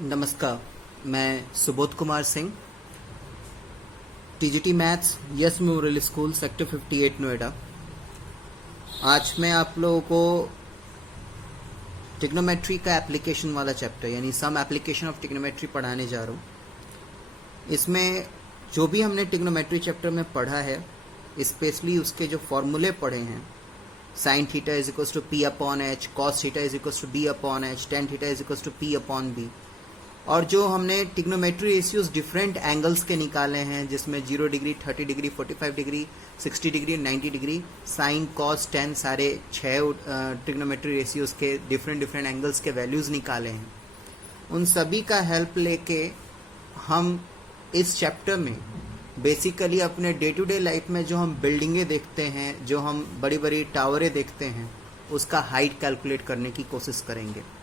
नमस्कार, मैं Subodh Kumar Singh, TGT maths yes memorial school sector 58 Noida. आज मैं आप लोगों को ट्रिग्नोमेट्री का एप्लीकेशन वाला चैप्टर यानी सम एप्लीकेशन ऑफ ट्रिग्नोमेट्री पढ़ाने जा रहा हूँ। इसमें जो भी हमने ट्रिग्नोमेट्री चैप्टर में पढ़ा है, स्पेशली उसके जो फॉर्मूले पढ़े हैं, sine theta is equals to P upon H, cos theta is equals to B upon H, tan theta is equals to P upon B, और जो हमने ट्रिग्नोमेट्री रेशियोज डिफरेंट एंगल्स के निकाले हैं, जिसमें 0 degree, 30 degree, 45 degree, 60 degree, 90 degree, sine cos tan, सारे 6 trigonometry ratios के different angles के वैल्यूज निकाले हैं। उन सभी का हेल्प लेके हम इस चैप्टर में बेसिकली अपने डे टू डे लाइफ में जो हम बिल्डिंगें देखते हैं, जो हम बड़ी बड़ी टावरें देखते हैं, उसका हाइट कैलकुलेट करने की कोशिश करेंगे।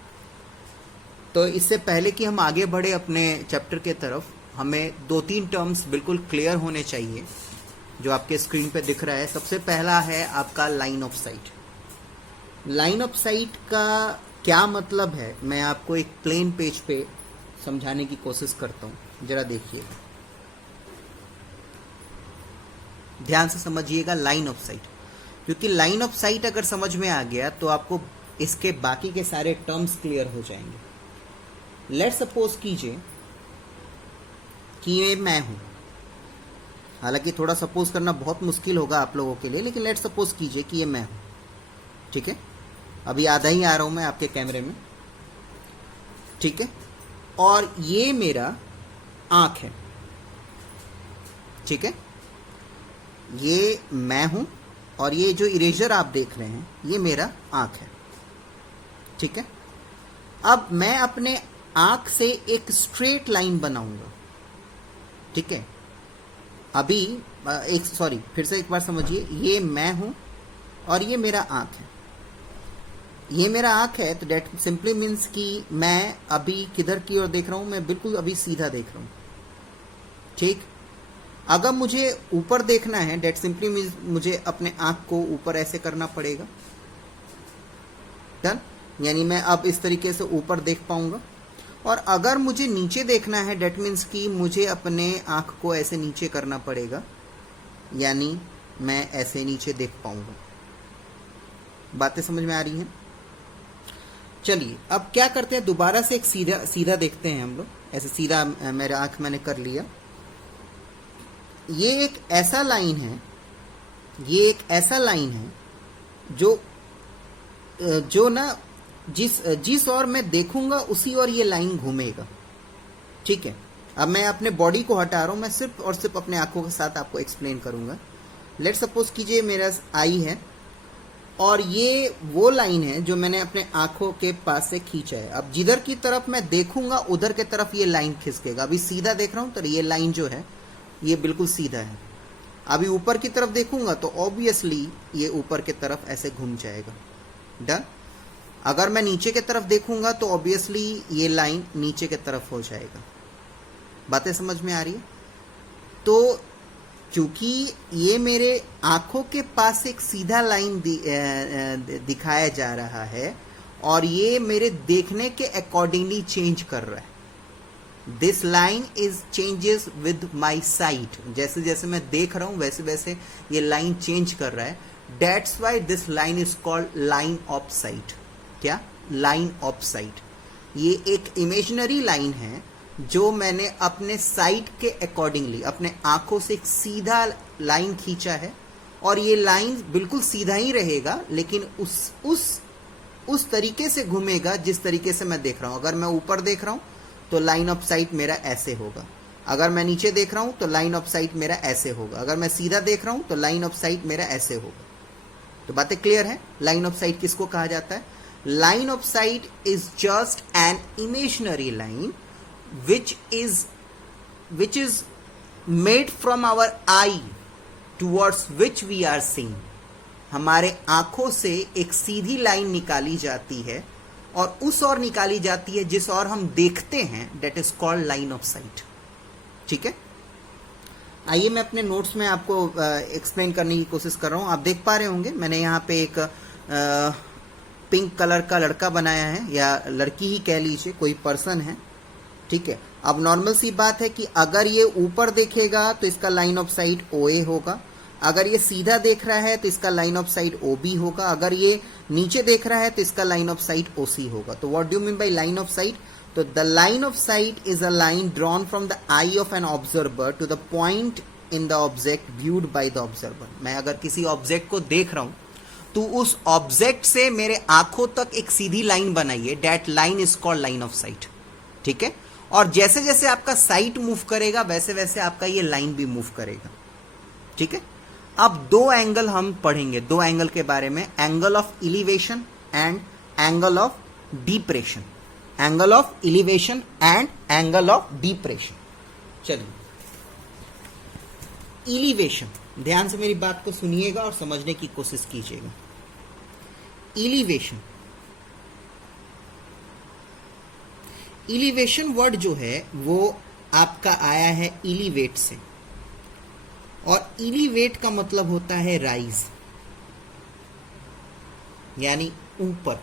तो इससे पहले कि हम आगे बढ़े अपने चैप्टर के तरफ, हमें 2-3 टर्म्स बिल्कुल क्लियर होने चाहिए जो आपके स्क्रीन पे दिख रहा है। सबसे पहला है आपका line of site. Line of site का क्या मतलब है, मैं आपको एक प्लेन पेज पे समझाने की कोशिश करता हूँ। जरा देखिए, ध्यान से समझिएगा लाइन ऑफ साइट, क्योंकि लाइन ऑफ साइट अगर समझ में आ गया तो आपको इसके बाकी के सारे टर्म्स क्लियर हो जाएंगे। लेट सपोज कीजिए कि ये मैं हूं, हालांकि थोड़ा सपोज करना बहुत मुश्किल होगा आप लोगों के लिए, लेकिन लेट सपोज कीजिए कि ये मैं हूं, ठीक है। अभी आधा ही आ रहा हूं मैं आपके कैमरे में, ठीक है। और ये मेरा आंख है, ठीक है। ये मैं हूं और ये जो इरेजर आप देख रहे हैं ये मेरा आंख है, ठीक है। अब मैं अपने आंख से एक स्ट्रेट लाइन बनाऊंगा, ठीक है। अभी फिर से एक बार समझिए, ये मैं हूं और ये मेरा आंख है। ये मेरा आंख है तो डेट सिंपली मीन्स कि मैं अभी किधर की ओर देख रहा हूं, मैं बिल्कुल अभी सीधा देख रहा हूं, ठीक। अगर मुझे ऊपर देखना है, डेट सिंपली मीन्स मुझे अपने आंख को ऊपर ऐसे करना पड़ेगा, डन। यानी मैं अब इस तरीके से ऊपर देख पाऊंगा। और अगर मुझे नीचे देखना है, डेट मीन्स कि मुझे अपने आंख को ऐसे नीचे करना पड़ेगा, यानी मैं ऐसे नीचे देख पाऊंगा। बातें समझ में आ रही हैं? चलिए अब क्या करते हैं, दोबारा से एक सीधा देखते हैं हम लोग। ऐसे सीधा मेरा आंख मैंने कर लिया। ये एक ऐसा लाइन है, ये एक ऐसा लाइन है जो ना जिस ओर मैं देखूंगा उसी ओर ये लाइन घूमेगा, ठीक है। अब मैं अपने बॉडी को हटा रहा हूं, मैं सिर्फ और सिर्फ अपने आंखों के साथ आपको एक्सप्लेन करूंगा। लेट सपोज कीजिए मेरा आई है और ये वो लाइन है जो मैंने अपने आंखों के पास से खींचा है। अब जिधर की तरफ मैं देखूंगा उधर के तरफ ये लाइन खिसकेगा। अभी सीधा देख रहा हूं तो ये लाइन जो है ये बिल्कुल सीधा है। अभी ऊपर की तरफ देखूंगा तो ऑब्वियसली ये ऊपर की तरफ ऐसे घूम जाएगा, डन। अगर मैं नीचे की तरफ देखूंगा तो ऑब्वियसली ये लाइन नीचे की तरफ हो जाएगा। बातें समझ में आ रही है? तो क्योंकि ये मेरे आंखों के पास एक सीधा लाइन दिखाया जा रहा है और ये मेरे देखने के अकॉर्डिंगली चेंज कर रहा है। This line is changes with my site. जैसे जैसे मैं देख रहा हूं वैसे वैसे ये लाइन चेंज कर रहा है। That's why this line is called line of sight. क्या? Line of sight. ये एक इमेजिनरी लाइन है जो मैंने अपने साइट के अकॉर्डिंगली अपने आंखों से एक सीधा लाइन खींचा है और ये लाइन बिल्कुल सीधा ही रहेगा, लेकिन उस तरीके से घूमेगा जिस तरीके से मैं देख रहा हूं। अगर मैं ऊपर देख रहा हूं तो लाइन ऑफ साइट मेरा ऐसे होगा, अगर मैं नीचे देख रहा हूं तो लाइन ऑफ साइट मेरा ऐसे होगा, अगर मैं सीधा देख रहा हूं तो लाइन ऑफ साइट मेरा ऐसे होगा। तो बातें क्लियर है? लाइन ऑफ साइट किसको कहा जाता है? Line of sight is just an imaginary line which is made from our eye towards which we are seeing. हमारे आंखों से एक सीधी लाइन निकाली जाती है और उस ओर निकाली जाती है जिस ओर हम देखते हैं, that is called line of sight, ठीक है। आइए मैं अपने नोट्स में आपको एक्सप्लेन करने की कोशिश कर रहा हूं। आप देख पा रहे होंगे मैंने यहाँ पे एक पिंक कलर का लड़का बनाया है, या लड़की ही कह लीजिए, कोई पर्सन है, ठीक है। अब नॉर्मल सी बात है कि अगर ये ऊपर देखेगा तो इसका लाइन ऑफ साइट OA होगा, अगर ये सीधा देख रहा है तो इसका लाइन ऑफ साइट OB होगा, अगर ये नीचे देख रहा है तो इसका लाइन ऑफ साइट OC होगा। तो what do you mean by line of sight? तो the line of sight is a line drawn from the eye of an observer to the point in the object viewed by the observer. मैं अगर किसी object को देख रहा हूं तो उस ऑब्जेक्ट से मेरे आंखों तक एक सीधी लाइन बनाइए, that line is called line of site. ठीक है। और जैसे जैसे आपका साइट मूव करेगा वैसे वैसे आपका ये लाइन भी मूव करेगा। ठीक है। अब दो एंगल हम पढ़ेंगे, दो एंगल के बारे में, angle of elevation and angle of depression. Angle of elevation and angle of depression. चलिए, इलिवेशन, ध्यान से मेरी बात को सुनिएगा और समझने की कोशिश कीजिएगा। इलिवेशन, इलिवेशन वर्ड जो है वो आपका आया है इलिवेट से, और इलिवेट का मतलब होता है राइज, यानी ऊपर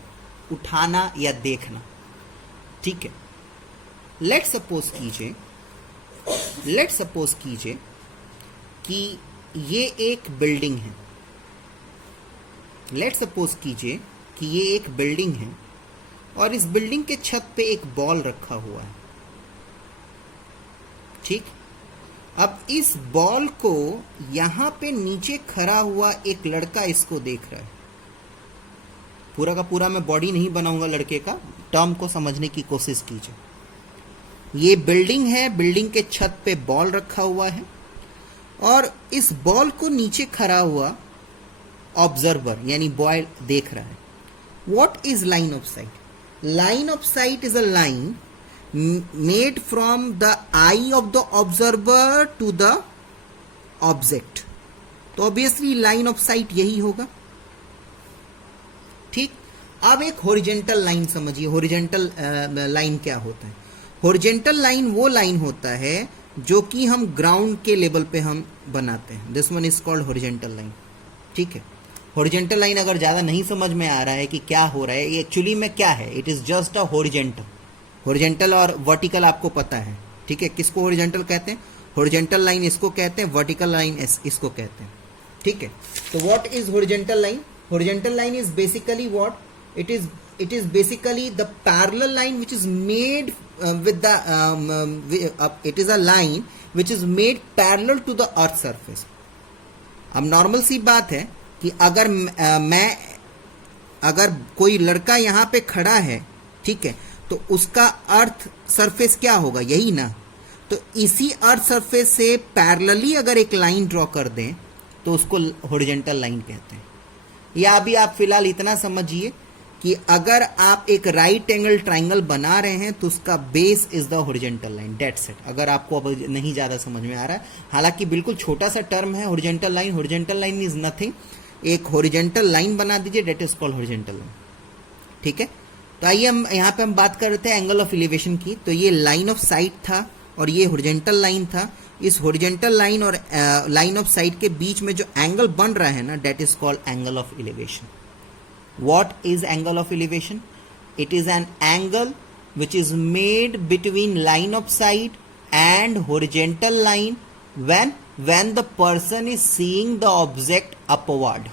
उठाना या देखना। ठीक है। लेट सपोज कीजिए कि ये एक बिल्डिंग है। लेट सपोज कीजिए कि ये एक बिल्डिंग है और इस बिल्डिंग के छत पे एक बॉल रखा हुआ है। ठीक। अब इस बॉल को यहां पे नीचे खड़ा हुआ एक लड़का इसको देख रहा है। पूरा का पूरा मैं बॉडी नहीं बनाऊंगा लड़के का, टर्म को समझने की कोशिश कीजिए। ये बिल्डिंग है, बिल्डिंग के छत पे बॉल रखा हुआ है और इस बॉल को नीचे खड़ा हुआ ऑब्जर्वर यानी बॉय देख रहा है। What is line of site? Line of sight is a line made from the eye of the observer to the object. तो obviously line of sight यही होगा। ठीक। अब एक हॉरिजेंटल लाइन समझिए। हॉरिजेंटल लाइन क्या होता है? हॉरिजेंटल लाइन वो लाइन होता है जो कि हम ग्राउंड के लेवल पे हम बनाते हैं। This one is called horizontal line. ठीक है। हॉरिजेंटल लाइन अगर ज़्यादा नहीं समझ में आ रहा है कि क्या हो रहा है, ये एक्चुअली में क्या है, it is just a horizontal. Horizontal और वर्टिकल आपको पता है। ठीक है। किसको हॉरिजेंटल कहते हैं? हॉरिजेंटल लाइन इसको कहते हैं, वर्टिकल लाइन इसको कहते हैं। ठीक है। तो what is horizontal line? Horizontal line is basically what it is basically the parallel line which is made with the it is a line which is made parallel to the earth surface. अब normal सी बात है कि अगर कोई लड़का यहाँ पे खड़ा है, ठीक है, तो उसका अर्थ सरफेस क्या होगा? यही ना। तो इसी अर्थ सरफेस से पैरेलली अगर एक लाइन ड्रॉ कर दें तो उसको हॉरिजेंटल लाइन कहते हैं। या अभी आप फिलहाल इतना समझिए कि अगर आप एक राइट एंगल ट्राइंगल बना रहे हैं तो उसका base is the horizontal line, that's it. अगर आपको अब नहीं ज्यादा समझ में आ रहा है, हालांकि बिल्कुल छोटा सा टर्म है horizontal line. Horizontal line is nothing, एक हॉरिजेंटल लाइन बना दीजिए, that is called horizontal line. ठीक है। तो आइए हम यहाँ पे हम बात कर रहे थे एंगल ऑफ एलिवेशन की। तो ये लाइन ऑफ साइट था और ये हॉरिजेंटल लाइन था। इस हॉरिजेंटल लाइन और लाइन ऑफ साइट के बीच में जो एंगल बन रहा है ना, that is called angle of elevation. What is angle of elevation? It is an angle which is made between line of sight and horizontal line when the person is seeing the object upward.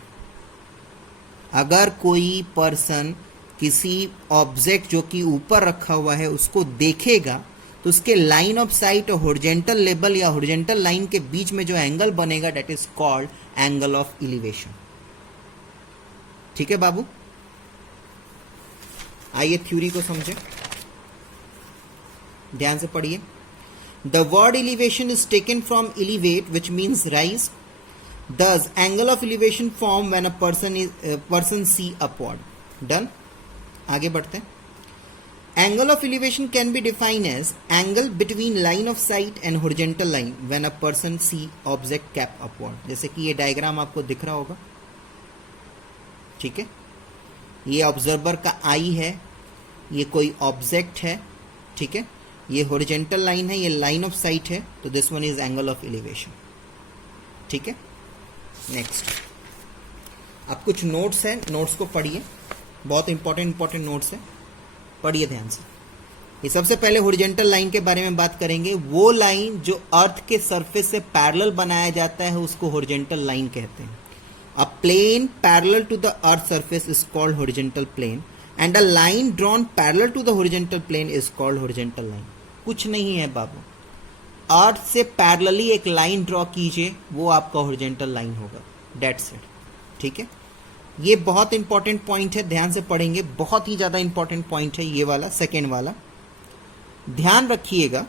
अगर कोई person किसी object जो कि ऊपर रखा हुआ है उसको देखेगा तो उसके लाइन ऑफ साइट और हॉरिजेंटल लेवल या हॉरिजेंटल लाइन के बीच में जो एंगल बनेगा that is called angle of elevation. ठीक है बाबू। आइए थ्योरी को समझें, ध्यान से पढ़िए। The word elevation is taken from elevate which means rise. Thus angle of elevation form when a person see upward. Done. आगे बढ़ते हैं। Angle of elevation can be defined as angle between line of sight and horizontal line when a person see object cap upward. जैसे कि ये diagram आपको दिख रहा होगा, ठीक है। ये ऑब्जर्वर का आई है, ये कोई ऑब्जेक्ट है, ठीक है। ये हॉरिजेंटल लाइन है, ये लाइन ऑफ साइट है, तो this one is angle of elevation, ठीक है। नेक्स्ट, अब कुछ नोट्स हैं, नोट्स को पढ़िए, बहुत इंपॉर्टेंट नोट्स है, पढ़िए ध्यान से। ये सबसे पहले हॉरिजॉन्टल लाइन के बारे में बात करेंगे। वो लाइन जो अर्थ के सरफेस से पैरेलल बनाया जाता है उसको हॉरिजॉन्टल लाइन कहते हैं। A plane parallel to the earth surface is called horizontal plane and a line drawn parallel to the horizontal plane is called horizontal line. कुछ नहीं है बाबू, अर्थ से पैरेलली एक लाइन ड्रॉ कीजिए, वो आपका हॉरिजॉन्टल लाइन होगा, दैट्स इट। ठीक है, ये बहुत इंपॉर्टेंट पॉइंट है, ध्यान से पढ़ेंगे, बहुत ही ज्यादा इंपॉर्टेंट पॉइंट है ये वाला, सेकेंड वाला ध्यान रखिएगा।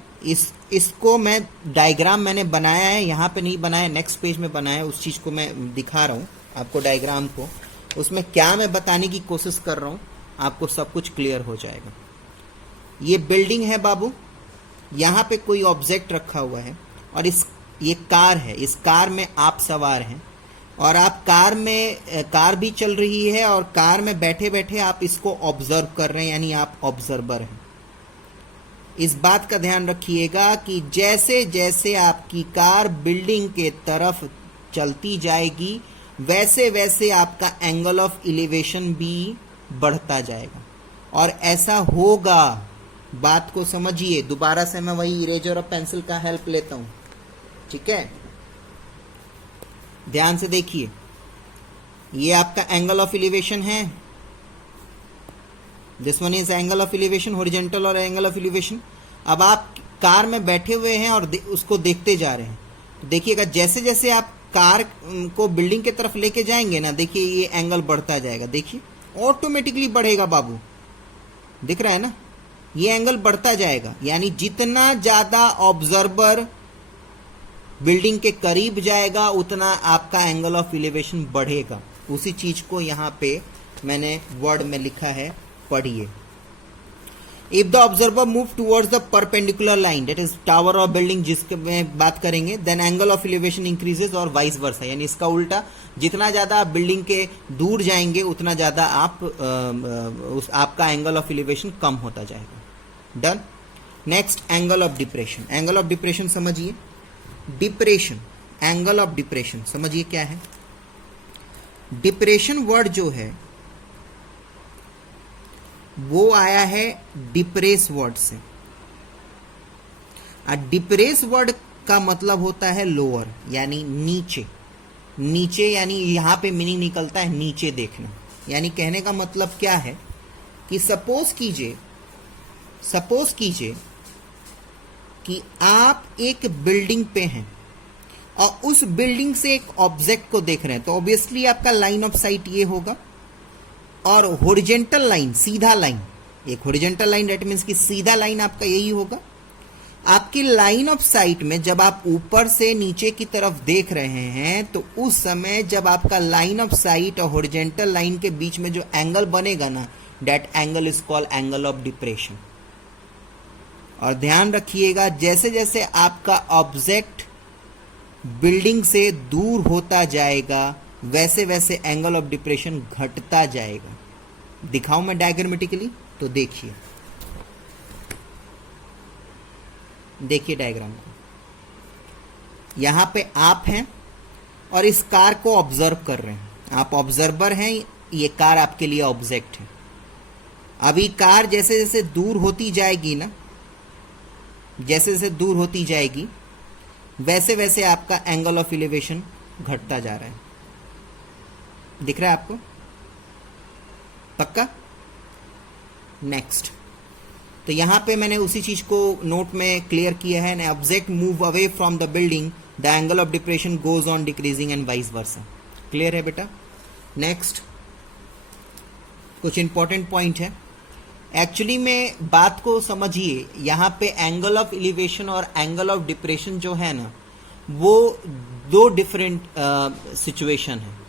इसको मैं डायग्राम मैंने बनाया है, यहाँ पे नहीं बनाया, नेक्स्ट पेज में बनाया, उस चीज को मैं दिखा रहा हूँ आपको डायग्राम को। उसमें क्या मैं बताने की कोशिश कर रहा हूँ आपको सब कुछ क्लियर हो जाएगा। ये बिल्डिंग है बाबू, यहाँ पे कोई ऑब्जेक्ट रखा हुआ है और ये कार है, इस कार में आप सवार हैं और आप कार भी चल रही है और कार में बैठे बैठे आप इसको ऑब्जर्व कर रहे हैं, यानी आप ऑब्जर्वर हैं। इस बात का ध्यान रखिएगा कि जैसे जैसे आपकी कार बिल्डिंग के तरफ चलती जाएगी वैसे वैसे आपका एंगल ऑफ एलिवेशन भी बढ़ता जाएगा और ऐसा होगा। बात को समझिए, दोबारा से मैं वही इरेजर और पेंसिल का हेल्प लेता हूं, ठीक है, ध्यान से देखिए। ये आपका एंगल ऑफ एलिवेशन है, this one is angle of elevation, horizontal और एंगल ऑफ एलिवेशन। अब आप कार में बैठे हुए हैं और उसको देखते जा रहे हैं, तो देखिएगा जैसे जैसे आप कार को बिल्डिंग की तरफ लेके जाएंगे ना, देखिए ये एंगल बढ़ता जाएगा, देखिए ऑटोमेटिकली बढ़ेगा बाबू, दिख रहा है ना, ये एंगल बढ़ता जाएगा। यानी जितना ज्यादा ऑब्जर्वर बिल्डिंग के करीब जाएगा उतना आपका एंगल ऑफ एलिवेशन बढ़ेगा। उसी चीज को यहां पे मैंने वर्ड में लिखा है, पढ़िए। If the observer move towards the perpendicular line, that is tower और बिल्डिंग जिसके में बात करेंगे, then angle of elevation increases और वाइस वर्सा, यानी इसका उल्टा, जितना ज्यादा आप बिल्डिंग के दूर जाएंगे उतना ज्यादा आपका एंगल ऑफ एलिवेशन कम होता जाएगा। Done. Next, angle of depression. Angle of depression समझिए, डिप्रेशन, एंगल ऑफ डिप्रेशन समझिए क्या है। डिप्रेशन वर्ड जो है वो आया है डिप्रेस वर्ड से। डिप्रेस वर्ड का मतलब होता है लोअर, यानी नीचे। नीचे यानी यहां पे मीनिंग निकलता है नीचे देखना। यानी कहने का मतलब क्या है कि सपोज कीजिए कि आप एक बिल्डिंग पे हैं और उस बिल्डिंग से एक ऑब्जेक्ट को देख रहे हैं, तो ऑब्वियसली आपका लाइन ऑफ साइट ये होगा। और हॉरिजॉन्टल लाइन, सीधा लाइन, एक हॉरिजॉन्टल लाइन दैट मीन्स कि सीधा लाइन आपका यही होगा। आपकी लाइन ऑफ साइट में जब आप ऊपर से नीचे की तरफ देख रहे हैं तो उस समय जब आपका लाइन ऑफ साइट और हॉरिजॉन्टल लाइन के बीच में जो एंगल बनेगा ना, that angle is called angle of depression. और ध्यान रखिएगा जैसे जैसे आपका ऑब्जेक्ट बिल्डिंग से दूर होता जाएगा वैसे वैसे एंगल ऑफ डिप्रेशन घटता जाएगा। दिखाऊं मैं डायग्रामेटिकली? तो देखिए डायग्राम को। यहां पे आप हैं और इस कार को ऑब्जर्व कर रहे हैं, आप ऑब्जर्वर हैं, ये कार आपके लिए ऑब्जेक्ट है। अभी कार जैसे जैसे दूर होती जाएगी ना, जैसे जैसे दूर होती जाएगी वैसे वैसे आपका एंगल ऑफ एलिवेशन घटता जा रहा है। दिख रहा है आपको? पक्का? नेक्स्ट, तो यहां पे मैंने उसी चीज को नोट में क्लियर किया है। Object move away from the building, the angle of depression goes on decreasing and vice versa. Clear है बेटा? नेक्स्ट, कुछ इंपॉर्टेंट पॉइंट है। एक्चुअली में बात को समझिए, यहां पे एंगल ऑफ एलिवेशन और एंगल ऑफ डिप्रेशन जो है ना, वो दो डिफरेंट सिचुएशन है,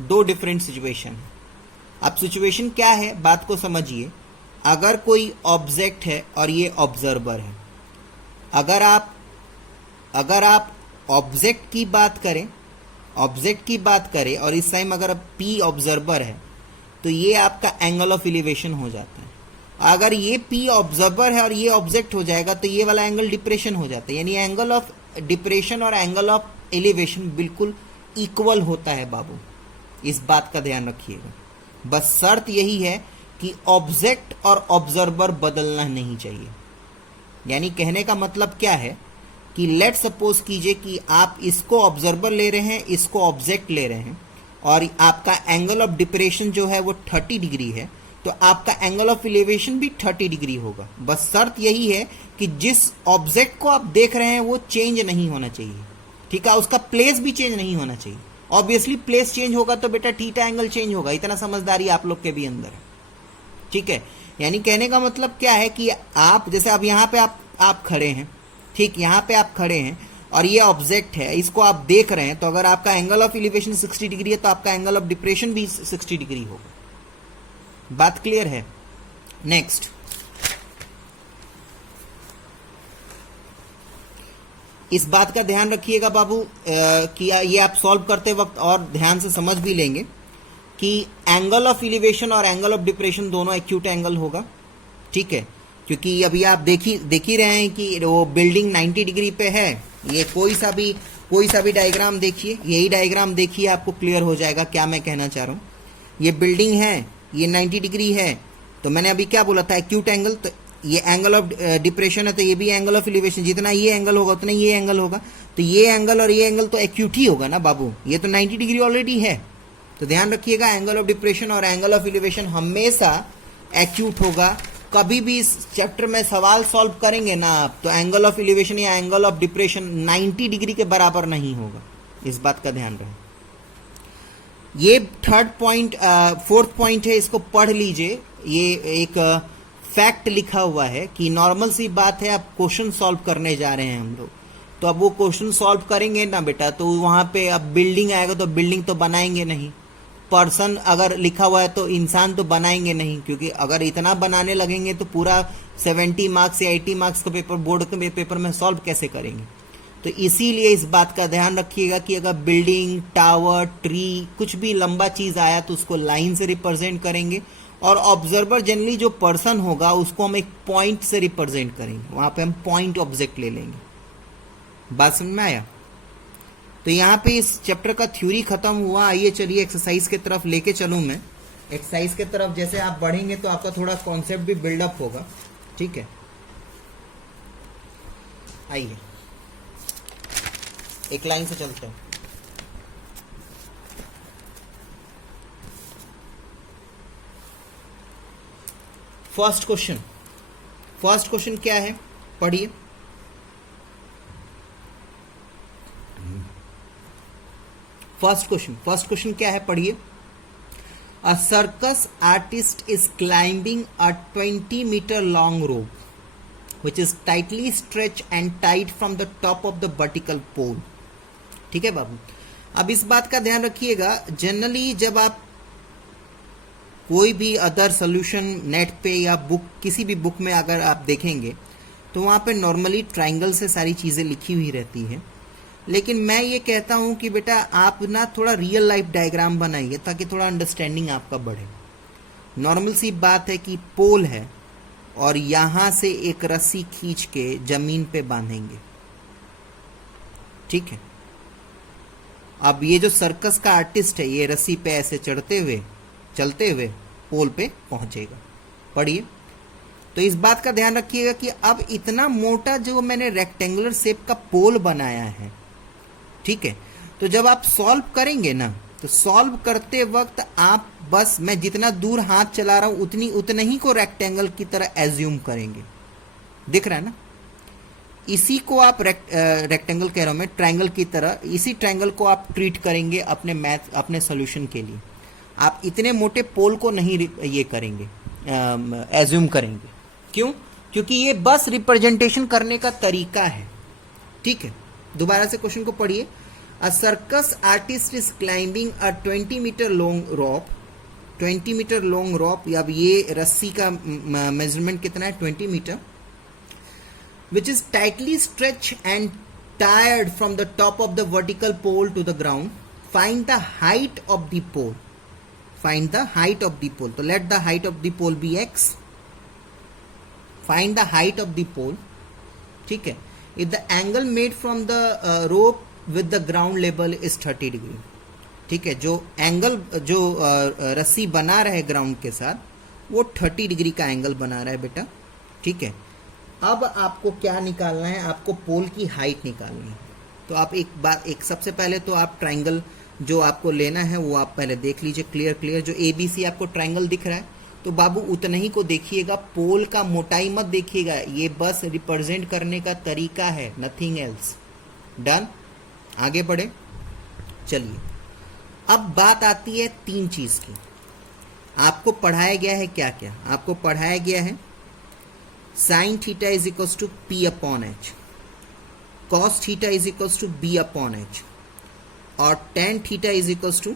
दो डिफरेंट सिचुएशन है। अब सिचुएशन क्या है, बात को समझिए। अगर कोई ऑब्जेक्ट है और ये ऑब्जर्वर है, अगर आप ऑब्जेक्ट की बात करें और इस टाइम अगर पी ऑब्जर्वर है तो ये आपका एंगल ऑफ एलिवेशन हो जाता है। अगर ये पी ऑब्जर्वर है और ये ऑब्जेक्ट हो जाएगा तो ये वाला एंगल डिप्रेशन हो जाता है। यानी एंगल ऑफ डिप्रेशन और एंगल ऑफ एलिवेशन बिल्कुल इक्वल होता है बाबू, इस बात का ध्यान रखिएगा। बस शर्त यही है कि ऑब्जेक्ट और ऑब्जर्वर बदलना नहीं चाहिए। यानी कहने का मतलब क्या है कि लेट सपोज कीजिए कि आप इसको ऑब्जर्वर ले रहे हैं, इसको ऑब्जेक्ट ले रहे हैं, और आपका एंगल ऑफ डिप्रेशन जो है वो 30 डिग्री है, तो आपका एंगल ऑफ एलिवेशन भी 30 डिग्री होगा। बस शर्त यही है कि जिस ऑब्जेक्ट को आप देख रहे हैं वो चेंज नहीं होना चाहिए, ठीक है, उसका प्लेस भी चेंज नहीं होना चाहिए। ऑब्वियसली प्लेस चेंज होगा तो बेटा थीटा एंगल चेंज होगा, इतना समझदारी आप लोग के भी अंदर है, ठीक है। यानी कहने का मतलब क्या है कि आप जैसे अब यहाँ पे आप खड़े हैं, ठीक, यहाँ पे आप खड़े हैं और ये ऑब्जेक्ट है, इसको आप देख रहे हैं, तो अगर आपका एंगल ऑफ एलिवेशन 60 डिग्री है तो आपका एंगल ऑफ डिप्रेशन भी 60 डिग्री होगा। बात क्लियर है? नेक्स्ट, इस बात का ध्यान रखिएगा बाबू कि ये आप सॉल्व करते वक्त और ध्यान से समझ भी लेंगे कि एंगल ऑफ एलिवेशन और एंगल ऑफ डिप्रेशन दोनों एक्यूट एंगल होगा, ठीक है, क्योंकि अभी आप देख ही रहे हैं कि वो बिल्डिंग 90 डिग्री पे है। ये कोई सा भी डायग्राम देखिए, यही डायग्राम देखिए, आपको क्लियर हो जाएगा क्या मैं कहना चाह रहा हूँ। ये बिल्डिंग है, ये 90 डिग्री है, तो मैंने अभी क्या बोला था, एक्यूट एंगल, तो ये एंगल ऑफ डिप्रेशन है, तो ये भी एंगल ऑफ एलिवेशन, जितना ये एंगल होगा उतना ये एंगल होगा, तो ये एंगल और ये एंगल तो एक्यूट ही होगा ना बाबू, ये तो 90 डिग्री ऑलरेडी है। तो ध्यान रखिएगा, एंगल ऑफ डिप्रेशन और एंगल ऑफ एलिवेशन हमेशा एक्यूट होगा। कभी भी इस चैप्टर में सवाल सॉल्व करेंगे ना आप, तो एंगल ऑफ एलिवेशन या एंगल ऑफ डिप्रेशन 90 डिग्री के बराबर नहीं होगा, इस बात का ध्यान रहे। ये फोर्थ पॉइंट है, इसको पढ़ लीजिए। ये एक फैक्ट लिखा हुआ है कि नॉर्मल सी बात है, अब क्वेश्चन सॉल्व करने जा रहे हैं हम लोग, तो अब वो क्वेश्चन सॉल्व करेंगे ना बेटा, तो वहां पे अब बिल्डिंग आएगा तो बिल्डिंग तो बनाएंगे नहीं, पर्सन अगर लिखा हुआ है तो इंसान तो बनाएंगे नहीं, क्योंकि अगर इतना बनाने लगेंगे तो पूरा 70 मार्क्स या 80 मार्क्स का पेपर बोर्ड के पेपर में सॉल्व कैसे करेंगे। तो इसीलिए इस बात का ध्यान रखिएगा कि अगर बिल्डिंग, टावर, ट्री, कुछ भी लंबा चीज आया तो उसको लाइन से रिप्रेजेंट करेंगे, और ऑब्जर्वर जनरली जो पर्सन होगा उसको हम एक पॉइंट से रिप्रेजेंट करेंगे, वहां पे हम पॉइंट ऑब्जेक्ट ले लेंगे। बात समझ में आया? तो यहाँ पे इस चैप्टर का थ्योरी खत्म हुआ। आइए चलिए एक्सरसाइज के तरफ लेके चलूं मैं। एक्सरसाइज के तरफ जैसे आप बढ़ेंगे तो आपका थोड़ा कॉन्सेप्ट भी बिल्डअप होगा, ठीक है। आइए एक लाइन से चलते हैं। फर्स्ट क्वेश्चन क्या है, पढ़िए। फर्स्ट क्वेश्चन क्या है, पढ़िए। A circus artist is climbing a 20 metre long rope which is tightly stretch and tight from the top of the vertical pole. ठीक है बाबू, अब इस बात का ध्यान रखिएगा, जनरली जब आप कोई भी अदर सोल्यूशन नेट पे या बुक, किसी भी बुक में अगर आप देखेंगे तो वहाँ पे नॉर्मली ट्रायंगल से सारी चीज़ें लिखी हुई रहती हैं, लेकिन मैं ये कहता हूँ कि बेटा आप ना थोड़ा रियल लाइफ डायग्राम बनाइए ताकि थोड़ा अंडरस्टैंडिंग आपका बढ़े। नॉर्मल सी बात है कि पोल है और यहाँ से एक रस्सी खींच के जमीन पे बांधेंगे, ठीक है। अब ये जो सर्कस का आर्टिस्ट है ये रस्सी पे ऐसे चलते हुए पोल पे पहुंचेगा। पढ़िए। तो इस बात का ध्यान रखिएगा कि अब इतना मोटा जो मैंने रेक्टेंगुलर शेप का पोल बनाया है, ठीक है, तो जब आप सॉल्व करेंगे ना तो सॉल्व करते वक्त आप बस मैं जितना दूर हाथ चला रहा हूं उतने ही को रेक्टेंगल की तरह एज्यूम करेंगे। दिख रहा है ना? इसी को आप रेक्टेंगल कह रहा हूं मैं, ट्रायंगल की तरह, इसी ट्रायंगल को आप ट्रीट करेंगे अपने सॉल्यूशन के लिए। आप इतने मोटे पोल को नहीं ये करेंगे, एज्यूम करेंगे। क्यों? क्योंकि ये बस रिप्रेजेंटेशन करने का तरीका है, ठीक है। दोबारा से क्वेश्चन को पढ़िए। A circus artist is climbing a 20 metre long rope, 20 metre long rope, अब ये रस्सी का मेजरमेंट कितना है, 20 metre, which is tightly stretched and tied from the top of the vertical pole to the ground. Find the height of the pole. Find the height of the pole. So let the height of the pole be x. Find the height of the pole. ठीक है. If the angle made from the rope with the ground level is 30 degree. ठीक है, जो angle जो रस्सी बना रहा है ग्राउंड के साथ वो 30 डिग्री का एंगल बना रहा है बेटा, ठीक है। अब आपको क्या निकालना है, आपको पोल की हाइट निकालनी है। तो आप एक सबसे पहले तो आप ट्राइंगल जो आपको लेना है वो आप पहले देख लीजिए क्लियर। जो ABC आपको ट्राइंगल दिख रहा है तो बाबू उतना ही को देखिएगा, पोल का मोटाई मत देखिएगा, ये बस रिप्रेजेंट करने का तरीका है, नथिंग एल्स। डन, आगे बढ़े। चलिए अब बात आती है 3 चीज की। आपको पढ़ाया गया है क्या क्या, आपको पढ़ाया गया है sine theta is equals to P upon H, cos theta is equals to B upon H और tan theta is equals to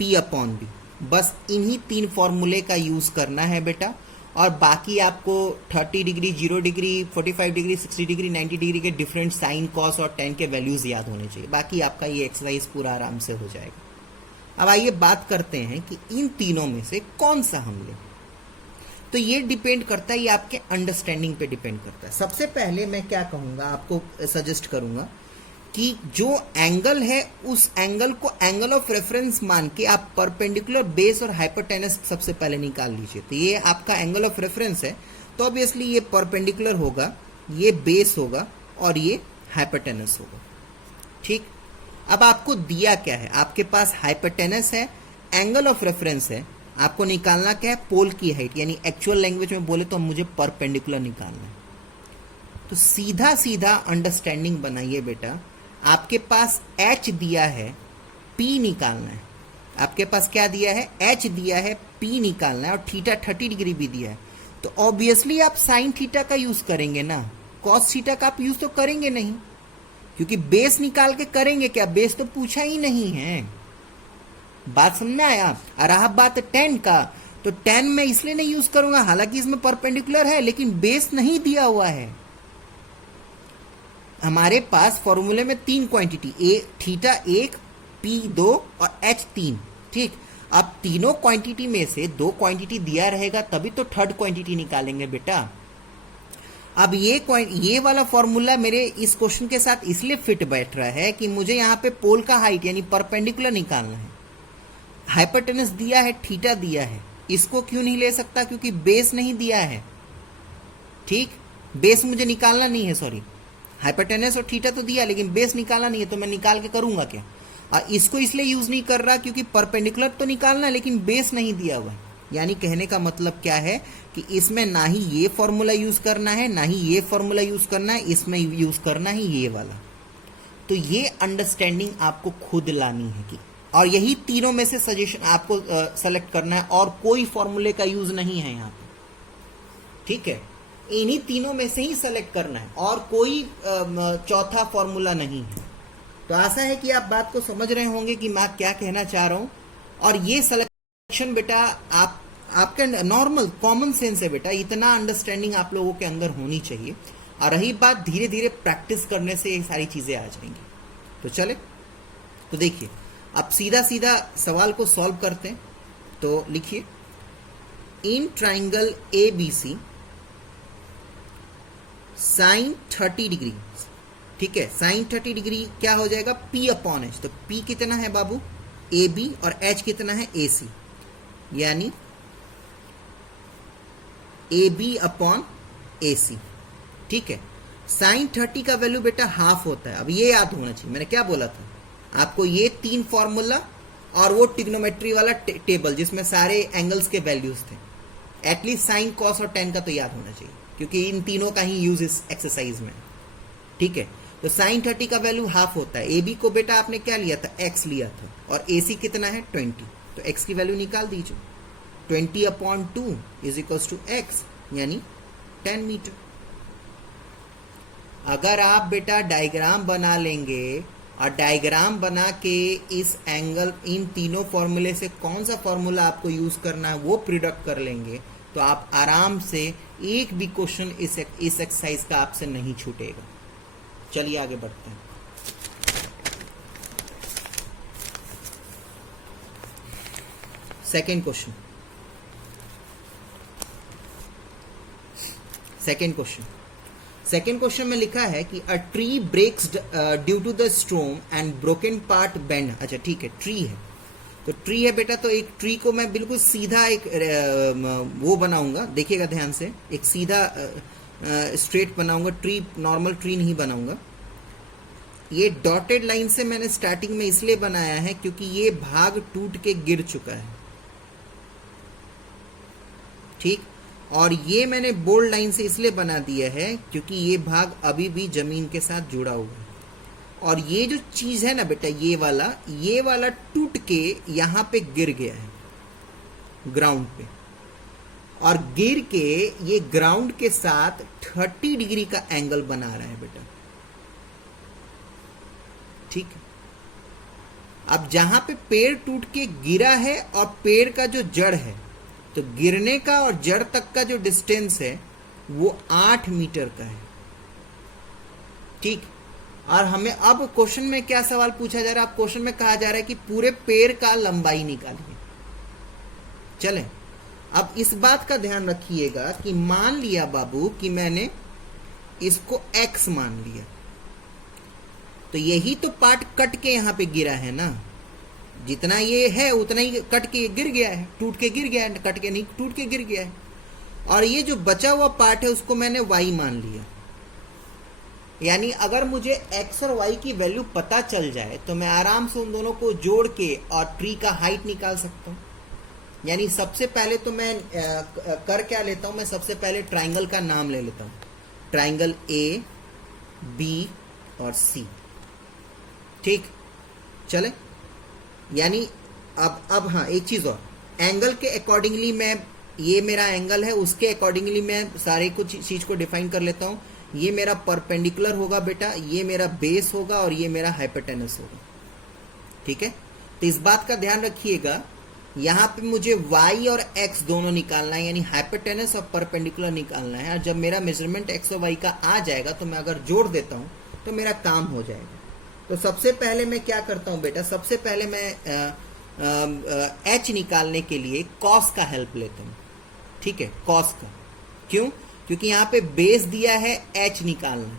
P upon B। बस इन्हीं 3 फॉर्मूले का यूज करना है बेटा, और बाकी आपको 30 degree, 0 degree, 45 degree, 60 degree, 90 degree के डिफरेंट साइन, कॉस और टेन के वैल्यूज याद होने चाहिए। बाकी आपका ये एक्सरसाइज पूरा आराम से हो जाएगा। अब आइए बात करते हैं कि इन तीनों में से कौन सा हम लें। तो ये डिपेंड करता है, ये आपके अंडरस्टैंडिंग पे डिपेंड करता है। सबसे पहले मैं क्या कहूंगा, आपको सजेस्ट करूंगा कि जो एंगल है उस एंगल को एंगल ऑफ रेफरेंस मान के आप परपेंडिकुलर, बेस और हाइपोटेनस सबसे पहले निकाल लीजिए। तो ये आपका एंगल ऑफ रेफरेंस है, तो ऑब्वियसली ये परपेंडिकुलर होगा, ये बेस होगा और ये हाइपोटेनस होगा। ठीक, अब आपको दिया क्या है, आपके पास हाइपोटेनस है, एंगल ऑफ रेफरेंस है, आपको निकालना क्या है, पोल की हाइट, यानी एक्चुअल लैंग्वेज में बोले तो मुझे परपेंडिकुलर निकालना है। तो सीधा सीधा अंडरस्टैंडिंग बनाइए बेटा, आपके पास H दिया है, P निकालना है। आपके पास क्या दिया है, H दिया है, P निकालना है, और थीटा 30 डिग्री भी दिया है। तो ऑब्वियसली आप साइन थीटा का यूज करेंगे ना, कॉस थीटा का आप यूज तो करेंगे नहीं, क्योंकि बेस निकाल के करेंगे क्या, बेस तो पूछा ही नहीं है। बात समझ में आया। और रहा बात टेन का, तो टेन मैं इसलिए नहीं यूज करूंगा, हालांकि इसमें परपेंडिकुलर है लेकिन बेस नहीं दिया हुआ है। हमारे पास फॉर्मूले में 3 क्वांटिटी, थीटा 1, P 2 और H 3। ठीक, अब तीनों क्वांटिटी में से 2 क्वांटिटी दिया रहेगा तभी तो थर्ड क्वांटिटी निकालेंगे बेटा। अब ये वाला फॉर्मूला मेरे इस क्वेश्चन के साथ इसलिए फिट बैठ रहा है कि मुझे यहाँ पे पोल का हाइट यानी परपेंडिकुलर निकालना है। हाइपोटेनस दिया है, थीटा दिया है, इसको क्यों नहीं ले सकता, क्योंकि बेस नहीं दिया है। ठीक, बेस मुझे निकालना नहीं है, सॉरी, हाइपोटेनस और थीटा तो दिया लेकिन बेस निकालना नहीं है, तो मैं निकाल के करूंगा क्या। इसको इसलिए यूज नहीं कर रहा क्योंकि परपेंडिकुलर तो निकालना लेकिन बेस नहीं दिया हुआ। यानी कहने का मतलब क्या है कि इसमें ना ही ये फॉर्मूला यूज करना है, ना ही ये फॉर्मूला यूज करना है, इसमें यूज करना है ये वाला। तो ये अंडरस्टैंडिंग आपको खुद लानी है कि, और यही तीनों में से सजेशन आपको सेलेक्ट करना है, और कोई फॉर्मूले का यूज नहीं है यहाँ पे। ठीक है, इन्हीं तीनों में से ही सेलेक्ट करना है और कोई चौथा फॉर्मूला नहीं है। तो आशा है कि आप बात को समझ रहे होंगे कि मैं क्या कहना चाह रहा हूं। और ये सिलेक्शन बेटा आपके नॉर्मल कॉमन सेंस है बेटा, इतना अंडरस्टैंडिंग आप लोगों के अंदर होनी चाहिए। और रही बात, धीरे धीरे प्रैक्टिस करने से ये सारी चीजें आ जाएंगी। तो चले, तो देखिए अब सीधा सीधा सवाल को सॉल्व करते हैं। तो लिखिए, in triangle ABC sine 30 degree, ठीक है, साइन 30 डिग्री क्या हो जाएगा, P अपॉन H। तो P कितना है बाबू, AB, और H कितना है, AC, यानी AB अपॉन AC। ठीक है, साइन 30 का वैल्यू बेटा हाफ होता है। अब ये याद होना चाहिए, मैंने क्या बोला था आपको, ये 3 फॉर्मूला और वो ट्रिग्नोमेट्री वाला टेबल जिसमें सारे एंगल्स के वैल्यूज थे, एटलीस्ट साइन, कॉस और टेन का तो याद होना चाहिए, क्योंकि इन तीनों का ही यूज इस एक्सरसाइज में। ठीक है, तो साइन 30 का वैल्यू हाफ होता है। AB को बेटा आपने क्या लिया था, x लिया था, और AC कितना है 20, तो x की वैल्यू निकाल दीजिए। 20 upon 2 is equals to x, यानी 10 मीटर। अगर आप बेटा डायग्राम बना लेंगे और डायग्राम बना के इस एंगल, इन तीनों फॉर्मूले से कौन सा फॉर्मूला आपको यूज करना है वो प्रिडिक्ट कर लेंगे, तो आप आराम से एक भी क्वेश्चन इस एक्सरसाइज का आपसे नहीं छूटेगा। चलिए आगे बढ़ते हैं। सेकेंड क्वेश्चन, सेकेंड क्वेश्चन में लिखा है कि a tree breaks due to the storm and broken part bend. अच्छा ठीक है, ट्री है, तो ट्री है बेटा, तो एक ट्री को मैं बिल्कुल सीधा एक वो बनाऊंगा, देखिएगा ध्यान से, एक सीधा स्ट्रेट बनाऊंगा, ट्री नॉर्मल ट्री नहीं बनाऊंगा। ये डॉटेड लाइन से मैंने स्टार्टिंग में इसलिए बनाया है क्योंकि ये भाग टूट के गिर चुका है, ठीक। और ये मैंने बोल्ड लाइन से इसलिए बना दिया है क्योंकि ये भाग अभी भी जमीन के साथ जुड़ा हुआ है। और ये जो चीज है ना बेटा, ये वाला टूट के यहां पे गिर गया है ग्राउंड पे, और गिर के ये ग्राउंड के साथ 30 डिग्री का एंगल बना रहा है बेटा, ठीक। अब जहां पे पेड़ टूट के गिरा है और पेड़ का जो जड़ है, तो गिरने का और जड़ तक का जो डिस्टेंस है वो 8 मीटर का है, ठीक। और हमें अब क्वेश्चन में क्या सवाल पूछा जा रहा है? अब क्वेश्चन में कहा जा रहा है कि पूरे पेड़ का लंबाई निकालिए। चलें, अब इस बात का ध्यान रखिएगा कि मान लिया बाबू कि मैंने इसको x मान लिया, तो यही तो पार्ट कट के यहां पे गिरा है ना, जितना ये है उतना ही कट के गिर गया है, टूट के गिर गया है, कट के नहीं, टूट के गिर गया है। और ये जो बचा हुआ पार्ट है उसको मैंने y मान लिया। यानी अगर मुझे x और y की वैल्यू पता चल जाए तो मैं आराम से उन दोनों को जोड़ के और ट्री का हाइट निकाल सकता हूं। यानी सबसे पहले तो मैं कर क्या लेता हूं, मैं सबसे पहले ट्राइंगल का नाम ले लेता हूं, ट्राइंगल A, B और C, ठीक। चले, यानी अब हाँ, एक चीज और, एंगल के अकॉर्डिंगली मैं, ये मेरा एंगल है, उसके अकॉर्डिंगली मैं सारे कुछ चीज को डिफाइन कर लेता हूं। ये मेरा परपेंडिकुलर होगा बेटा, ये मेरा बेस होगा और ये मेरा हाइपोटेनस होगा, ठीक है। तो इस बात का ध्यान रखिएगा, यहां पे मुझे y और x दोनों निकालना है, यानी हाइपोटेनस और परपेंडिकुलर निकालना है। और जब मेरा मेजरमेंट x और y का आ जाएगा तो मैं अगर जोड़ देता हूं तो मेरा काम हो जाएगा। तो सबसे पहले मैं क्या करता हूं बेटा, सबसे पहले मैं h निकालने के लिए cos का हेल्प लेता हूं, ठीक है, cos का। क्यों? क्योंकि यहां पे बेस दिया है, h निकालना है,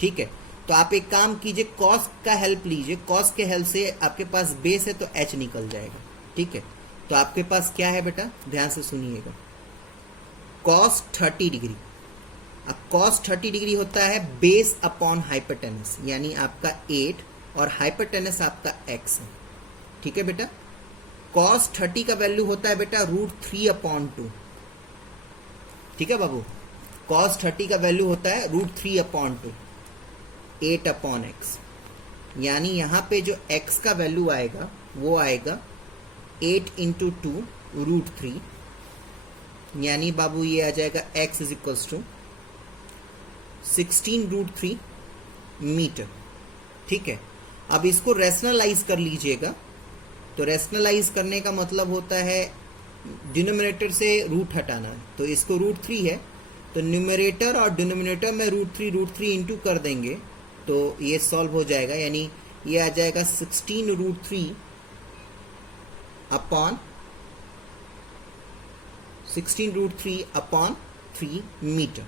ठीक है। तो आप एक काम कीजिए, cos का हेल्प लीजिए, cos के हेल्प से आपके पास बेस है तो h निकल जाएगा, ठीक है। तो आपके पास क्या है बेटा, ध्यान से सुनिएगा, cos 30 डिग्री। अब cos 30 डिग्री होता है बेस अपॉन हाइपोटेनस, यानी आपका 8 और हाइपोटेनस आपका x है, ठीक है बेटा। cos 30 का वैल्यू होता है बेटा √3/2, ठीक है बाबू। cos 30 का वैल्यू होता है √3/2, 8/x। यानी यहां पे जो x का वैल्यू आएगा वो आएगा 8 × 2 √3, यानी बाबू ये आ जाएगा x = 16√3 मीटर, ठीक है। अब इसको रैशनलाइज कर लीजिएगा, तो रैशनलाइज करने का मतलब होता है डिनोमिनेटर से रूट हटाना, तो इसको √3 है, तो न्यूमरेटर और डिनोमिनेटर में √3 इंटू कर देंगे तो ये सॉल्व हो जाएगा। यानी ये आ जाएगा 16√3 अपॉन 3 मीटर,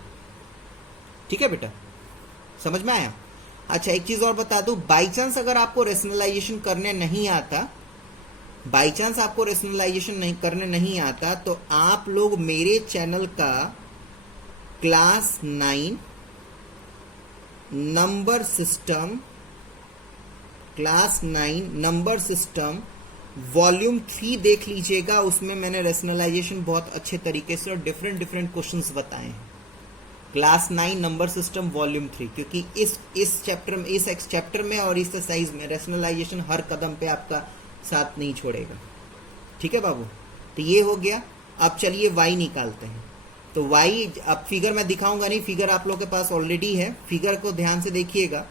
ठीक है बेटा, समझ में आया। अच्छा, एक चीज और बता दूं, बाई चांस अगर आपको रेशनलाइजेशन करने नहीं आता, बाई चांस आपको रेशनलाइजेशन करने नहीं आता, तो आप लोग मेरे चैनल का क्लास 9 नंबर सिस्टम वॉल्यूम 3 देख लीजिएगा। उसमें मैंने रेशनलाइजेशन बहुत अच्छे तरीके से और डिफरेंट क्वेश्चंस बताए हैं। क्लास 9 नंबर सिस्टम वॉल्यूम 3, क्योंकि इस चैप्टर में, इस चैप्टर में और इस एक्सरसाइज में रेशनलाइजेशन हर कदम पे आपका साथ नहीं छोड़ेगा, ठीक है बाबू। तो ये हो गया। अब चलिए y निकालते हैं। तो y, अब फिगर मैं दिखाऊंगा नहीं, फिगर आप लोगों के पास ऑलरेडी है, फिगर को ध्यान से देखिएगा।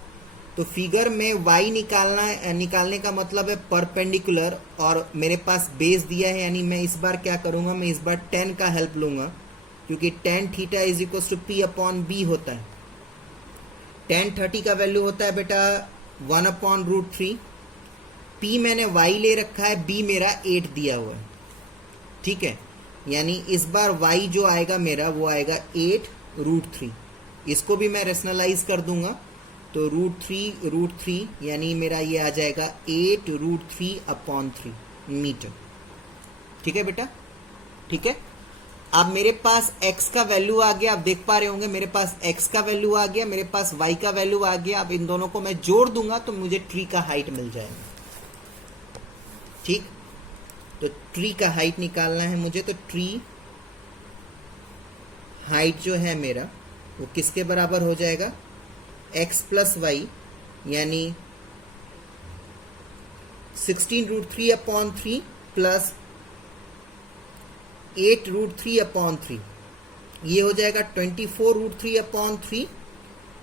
तो फिगर में y निकालने का मतलब है परपेंडिकुलर, और मेरे पास बेस दिया है, यानी मैं इस बार क्या करूंगा, मैं इस बार tan का हेल्प लूंगा, क्योंकि tan θ = P/B होता है। tan 30 का वैल्यू होता है बेटा 1/√3। P मैंने y ले रखा है, B मेरा 8 दिया हुआ है, ठीक है। यानी इस बार y जो आएगा मेरा वो आएगा 8√3। इसको भी मैं रेशनलाइज कर दूंगा, तो √3 यानी मेरा ये आ जाएगा 8√3/3 मीटर, ठीक है बेटा, ठीक है। अब मेरे पास x का वैल्यू आ गया, आप देख पा रहे होंगे मेरे पास x का वैल्यू आ गया, मेरे पास y का वैल्यू आ गया। अब इन दोनों को मैं जोड़ दूंगा तो मुझे ट्री का हाइट मिल जाएगा। ठीक, तो ट्री का हाइट निकालना है मुझे, तो ट्री हाइट जो है मेरा वो किसके बराबर हो जाएगा, x प्लस वाई, यानी 16√3/3 प्लस 8√3/3, ये हो जाएगा 24√3/3,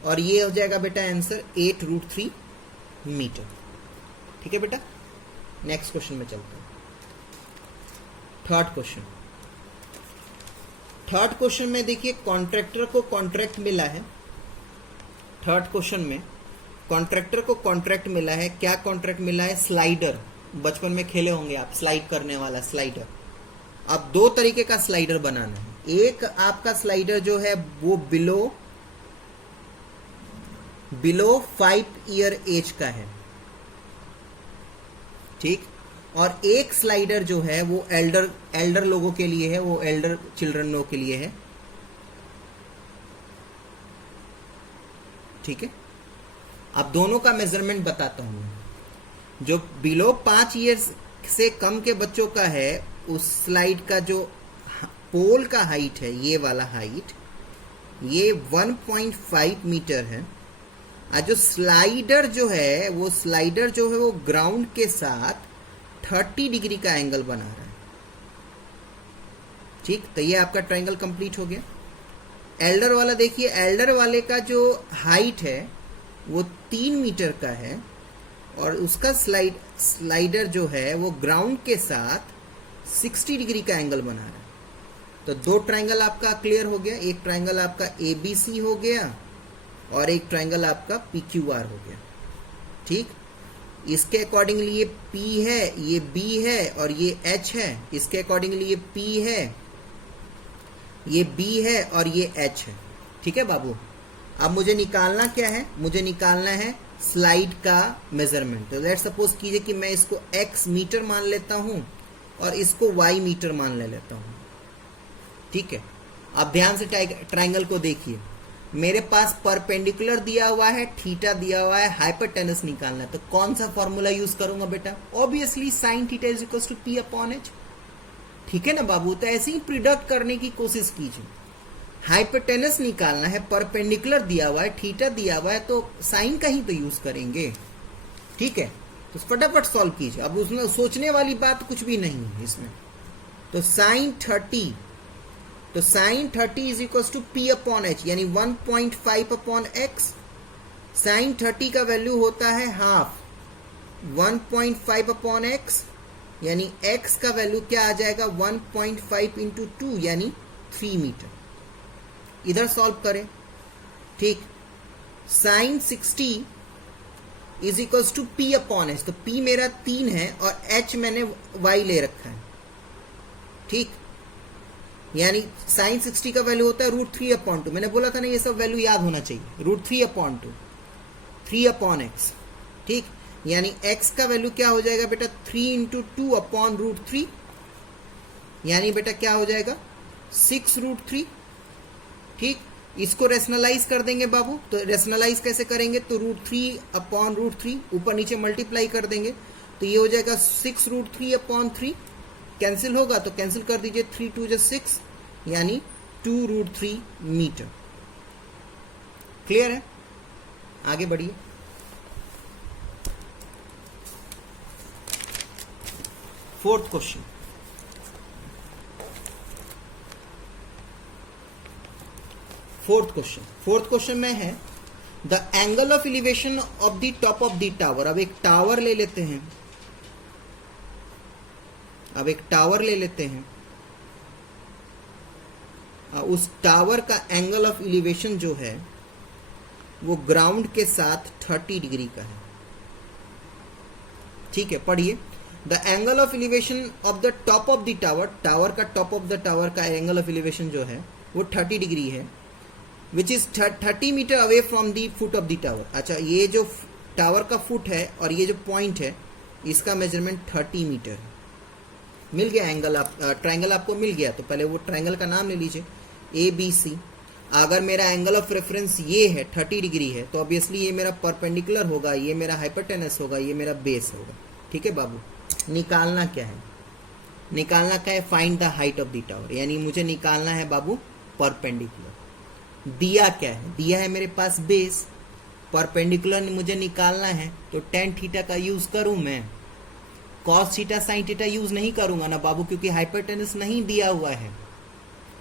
और ये हो जाएगा बेटा आंसर 8√3 मीटर। ठीक है बेटा, नेक्स्ट क्वेश्चन में चलते हैं। थर्ड क्वेश्चन में देखिए कॉन्ट्रैक्टर को कॉन्ट्रैक्ट मिला है। थर्ड क्वेश्चन में कॉन्ट्रैक्टर को कॉन्ट्रैक्ट मिला है। क्या कॉन्ट्रैक्ट मिला है, स्लाइडर। बचपन में खेले होंगे आप, स्लाइड करने वाला स्लाइडर। अब दो तरीके का स्लाइडर बनाना है। एक आपका स्लाइडर जो है वो बिलो 5 ईयर एज का है, ठीक, और एक स्लाइडर जो है वो एल्डर लोगों के लिए है, वो एल्डर चिल्ड्रन लोगों के लिए है। ठीक है, अब दोनों का मेजरमेंट बताता हूं। जो बिलो 5 ईयर्स से कम के बच्चों का है, उस स्लाइड का जो पोल का हाइट है, ये वाला हाइट, ये 1.5 मीटर है। और जो स्लाइडर जो है वो ग्राउंड के साथ 30 डिग्री का एंगल बना रहा है। ठीक, तो ये आपका ट्रायंगल कंप्लीट हो गया। एल्डर वाला देखिए, एल्डर वाले का जो हाइट है वो 3 मीटर का है, और उसका स्लाइडर जो है वो ग्राउंड के साथ 60 डिग्री का एंगल बना रहा है। तो दो ट्रायंगल आपका क्लियर हो गया। एक ट्रायंगल आपका ABC हो गया और एक ट्रायंगल आपका PQR हो गया। ठीक, इसके अकॉर्डिंगली ये P है, ये B है और ये H है। इसके अकॉर्डिंगली ये P है, ये B है और ये H है। ठीक है बाबू, अब मुझे निकालना क्या है, मुझे निकालना है स्लाइड का मेजरमेंट। तो लेट्स सपोज कीजिए कि मैं इसको x मीटर मान लेता हूं और इसको y मीटर मान लेता हूं। ठीक है, अब ध्यान से ट्रायंगल को देखिए। मेरे पास परपेंडिकुलर दिया हुआ है, थीटा दिया हुआ है, हाइपोटेनस निकालना है। तो कौन सा फॉर्मूला यूज करूंगा बेटा, obviously sin theta is equal to P/H। ठीक है ना बाबू, तो ऐसे ही प्रिडिक्ट करने की कोशिश कीजिए। हाइपोटेनस निकालना है, परपेंडिकुलर दिया हुआ है, थीटा दिया हुआ है, तो साइन का ही तो यूज करेंगे। ठीक है, तो फटाफट सॉल्व कीजिए। अब उसमें सोचने वाली बात कुछ भी नहीं है इसमें। तो sin 30 is equal to P/H, यानी 1.5/x। sin 30 का वैल्यू होता है हाफ 1.5/x, यानी x का वैल्यू क्या आ जाएगा, 1.5 इंटू 2 यानी 3 मीटर। इधर सॉल्व करें। ठीक, sin 60 is equal to P/H। तो P मेरा 3 है और H मैंने y ले रखा है। ठीक, यानी sin 60 का वैल्यू होता है √3/2। मैंने बोला था ना, ये सब वैल्यू याद होना चाहिए। √3/2 3/x। ठीक, यानी x का वैल्यू क्या हो जाएगा बेटा, 3 इंटू 2/√3, यानी बेटा क्या हो जाएगा 6√3। ठीक, इसको रेशनलाइज कर देंगे बाबू। तो रेशनलाइज कैसे करेंगे, तो √3/√3 ऊपर नीचे मल्टीप्लाई कर देंगे, तो ये हो जाएगा 6√3/3। कैंसिल होगा तो कैंसिल कर दीजिए, 3 2 जा 6, यानी 2√3 मीटर। क्लियर है, आगे बढ़िए। फोर्थ क्वेश्चन में है the angle of elevation of the top of the tower. अब एक टावर ले लेते हैं, उस टावर का एंगल ऑफ एलिवेशन जो है वो ग्राउंड के साथ 30 डिग्री का है। ठीक है, पढ़िए। The angle of elevation of the top of the tower, tower का टॉप ऑफ द टावर का एंगल ऑफ एलिवेशन जो है वो 30 डिग्री है, which is 30 metre away from the foot of the tower. अच्छा, ये जो टावर का फुट है और ये जो पॉइंट है, इसका मेजरमेंट 30 मीटर है। मिल गया एंगल, आप ट्रायंगल आपको मिल गया, तो पहले वो ट्रायंगल का नाम ले लीजिए ए बी सी। अगर मेरा एंगल ऑफ रेफरेंस ये है 30 डिग्री है, तो ऑब्वियसली ये मेरा परपेंडिकुलर होगा, ये मेरा हाइपोटेनस होगा, ये मेरा बेस होगा। ठीक है बाबू, निकालना क्या है? निकालना क्या है? Find the height of the tower, यानी मुझे निकालना है बाबू परपेंडिकुलर। दिया क्या है? दिया है मेरे पास बेस, परपेंडिकुलर मुझे निकालना है, तो टेन थीटा का यूज करूं मैं, cos theta sine theta use नहीं करूंगा ना बाबू, क्योंकि हाइपोटेनस नहीं दिया हुआ है।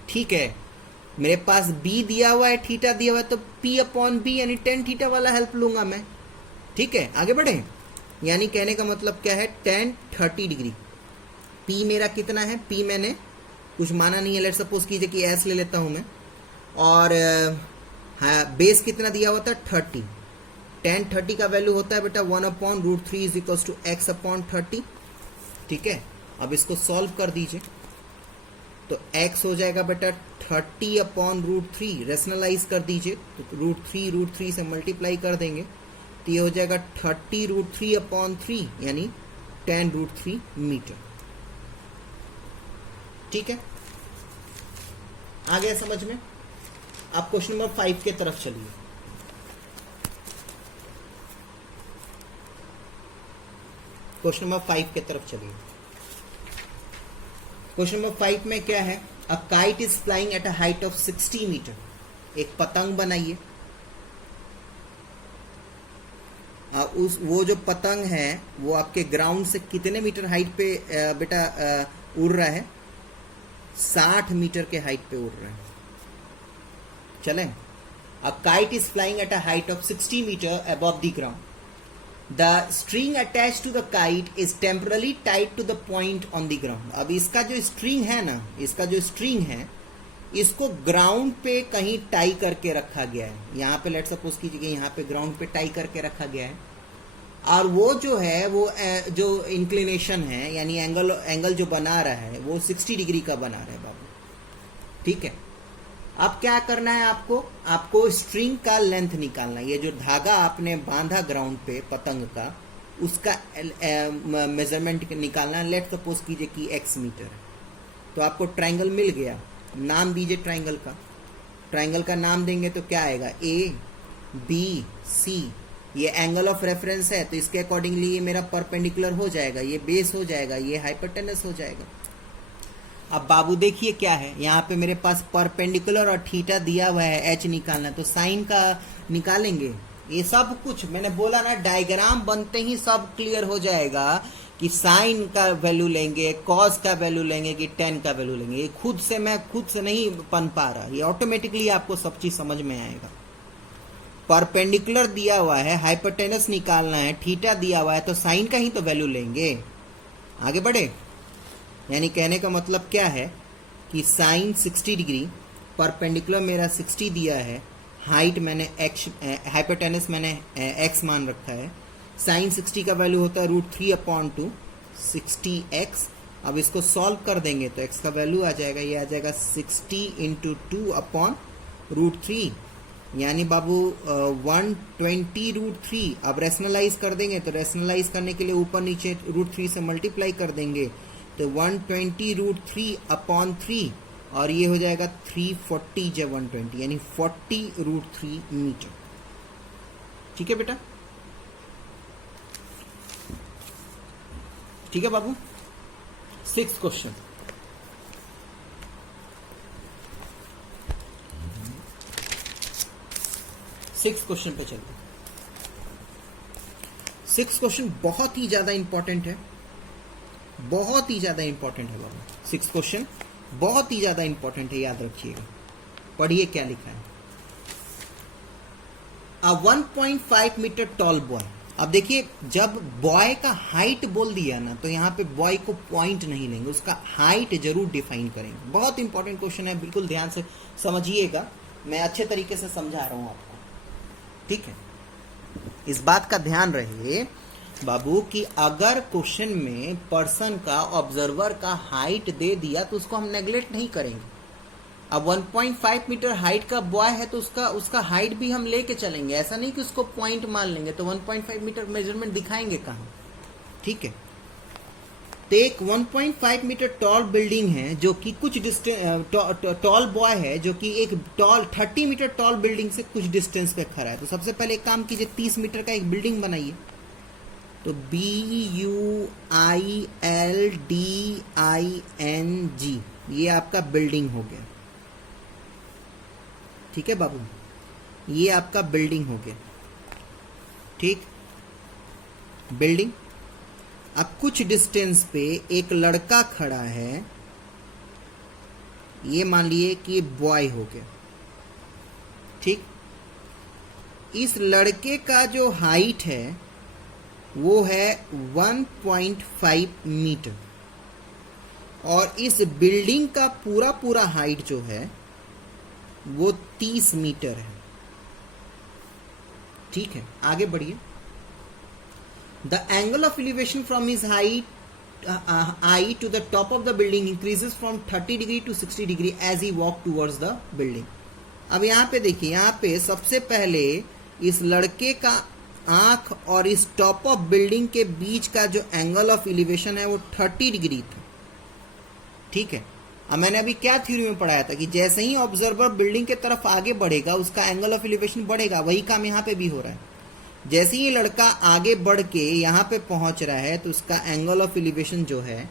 ठीक है, मेरे पास बी दिया हुआ है, थीटा दिया हुआ है, तो पी अपॉन बी यानी टेन थीटा वाला हेल्प लूंगा मैं। ठीक है, आगे बढ़े। यानी कहने का मतलब क्या है? Ten 30 degree. पी मेरा कितना है? पी मैंने कुछ माना नहीं है, लेट सपोज कीजिए कि एस ले लेता हूं मैं, और हाँ, बेस कितना दिया हुआ था? 30। टेन 30 का वैल्यू होता है बेटा 1/√3 is equal to x upon 30। ठीक है, अब इसको सॉल्व कर दीजिए, तो x हो जाएगा बेटा 30/√3, रेशनलाइज कर दीजिए, तो √3 से मल्टीप्लाई कर देंगे, तो ये हो जाएगा 30√3/3 यानी 10√3 मीटर। ठीक है, आ गया समझ में? आप क्वेश्चन नंबर 5 के तरफ चलिए। क्वेश्चन नंबर 5 के तरफ चलिए। क्वेश्चन नंबर 5 में क्या है? A kite is flying at a height of 60 metre. एक पतंग बनाइए, वो जो पतंग है वो आपके ग्राउंड से कितने मीटर हाइट पे बेटा उड़ रहा है? 60 मीटर के हाइट पे उड़ रहा है। चलें, a kite is flying at a height of 60 metre above the ground. The string attached to the kite is temporarily tied to the point on the ground। अब इसका जो स्ट्रिंग है ना, इसका जो स्ट्रिंग है, इसको ग्राउंड पे कहीं टाई करके रखा गया है। यहाँ पे लेट सपोज कीजिए कि यहाँ पे ग्राउंड पे टाई करके रखा गया है, और वो जो है वो जो इंक्लिनेशन है यानी एंगल जो बना रहा है वो 60 डिग्री का बना रहा है बाबू। ठीक है, अब क्या करना है आपको स्ट्रिंग का लेंथ निकालना है। ये जो धागा आपने बांधा ग्राउंड पे पतंग का, उसका मेजरमेंट निकालना है। लेट सपोज कीजिए कि x मीटर है, तो आपको ट्रायंगल मिल गया। नाम दीजिए ट्रायंगल का, ट्रायंगल का नाम देंगे तो क्या आएगा? A B C। ये एंगल ऑफ रेफरेंस है, तो इसके अकॉर्डिंगली ये मेरा परपेंडिकुलर हो जाएगा, ये बेस हो जाएगा, ये हाइपोटेनस हो जाएगा। अब बाबू देखिए क्या है, यहाँ पे मेरे पास परपेंडिकुलर और थीटा दिया हुआ है, h निकालना, तो साइन का निकालेंगे। ये सब कुछ मैंने बोला ना, डायग्राम बनते ही सब क्लियर हो जाएगा कि साइन का वैल्यू लेंगे, कॉस का वैल्यू लेंगे कि टेन का वैल्यू लेंगे। ये मैं खुद से नहीं बन पा रहा, ये ऑटोमेटिकली आपको सब चीज समझ में आएगा। परपेंडिकुलर दिया हुआ है, हाइपोटेनस निकालना है, थीटा दिया हुआ है, तो साइन का ही तो वैल्यू लेंगे। आगे बढ़े, यानी कहने का मतलब क्या है कि साइन 60 डिग्री, परपेंडिकुलर मेरा 60 दिया है, हाइट मैंने x, हाइपोटेनस मैंने x मान रखा है, साइन 60 का वैल्यू होता है √3/2 60x। अब इसको सॉल्व कर देंगे तो x का वैल्यू आ जाएगा, ये आ जाएगा 60 × 2/√3 यानी बाबू 120√3। अब रेशनलाइज कर देंगे, तो रेशनलाइज करने के लिए ऊपर नीचे √3 से मल्टीप्लाई कर देंगे, तो 120√3/3 और ये हो जाएगा 340 जब 120 यानी 40√3 मीटर। ठीक है बेटा, ठीक है बाबू। 6th क्वेश्चन, पे चलते। 6th क्वेश्चन बहुत ही ज्यादा इंपॉर्टेंट है, बहुत ही ज्यादा इंपॉर्टेंट है बाबू। 6th क्वेश्चन बहुत ही ज्यादा इंपॉर्टेंट है, याद रखिएगा। पढ़िए क्या लिखा है। अ 1.5 मीटर टॉल बॉय। अब देखिए, जब बॉय का हाइट बोल दिया ना, तो यहाँ पे बॉय को पॉइंट नहीं लेंगे, उसका हाइट जरूर डिफाइन करेंगे। बहुत इंपॉर्टेंट क्वेश्चन है, बिल्कुल ध्यान से समझिएगा, मैं अच्छे तरीके से समझा रहा हूं आपको। ठीक है, इस बात का ध्यान रहे बाबू कि अगर क्वेश्चन में पर्सन का, ऑब्जर्वर का हाइट दे दिया तो उसको हम नेग्लेक्ट नहीं करेंगे। अब 1.5 मीटर हाइट का बॉय है तो उसका हाइट भी हम लेके चलेंगे, ऐसा नहीं कि उसको पॉइंट मान लेंगे। तो 1.5 मीटर मेजरमेंट दिखाएंगे कहां? ठीक है, तो एक 1.5 मीटर टॉल बिल्डिंग है जो कि कुछ टॉल बॉय है जो कि एक टॉल 30 मीटर टॉल बिल्डिंग से कुछ डिस्टेंस पे खड़ा है। तो सबसे पहले एक काम कीजिए, 30 मीटर का एक बिल्डिंग बनाइए। तो BUILDING ये आपका बिल्डिंग हो गया। ठीक है बाबू, ये आपका बिल्डिंग हो गया। ठीक, बिल्डिंग। अब कुछ डिस्टेंस पे एक लड़का खड़ा है, ये मान लिए कि ये बॉय हो गया। ठीक, इस लड़के का जो हाइट है वो है 1.5 मीटर और इस बिल्डिंग का पूरा हाइट जो है वो 30 मीटर है। ठीक है, आगे बढ़िए। The angle of elevation from his eye to the top of the building increases from 30 degree to 60 degree as he walk towards the building. अब यहाँ पे देखिए, यहाँ पे सबसे पहले इस लड़के का आंख और इस टॉप ऑफ बिल्डिंग के बीच का जो एंगल ऑफ एलिवेशन है वो 30 डिग्री था। ठीक है, अब मैंने अभी क्या थ्योरी में पढ़ाया था कि जैसे ही ऑब्जर्वर बिल्डिंग के तरफ आगे बढ़ेगा उसका एंगल ऑफ एलिवेशन बढ़ेगा। वही काम यहाँ पे भी हो रहा है। जैसे ही लड़का आगे बढ़ के यहाँ पे पहुंच रहा है तो उसका एंगल ऑफ एलिवेशन जो है,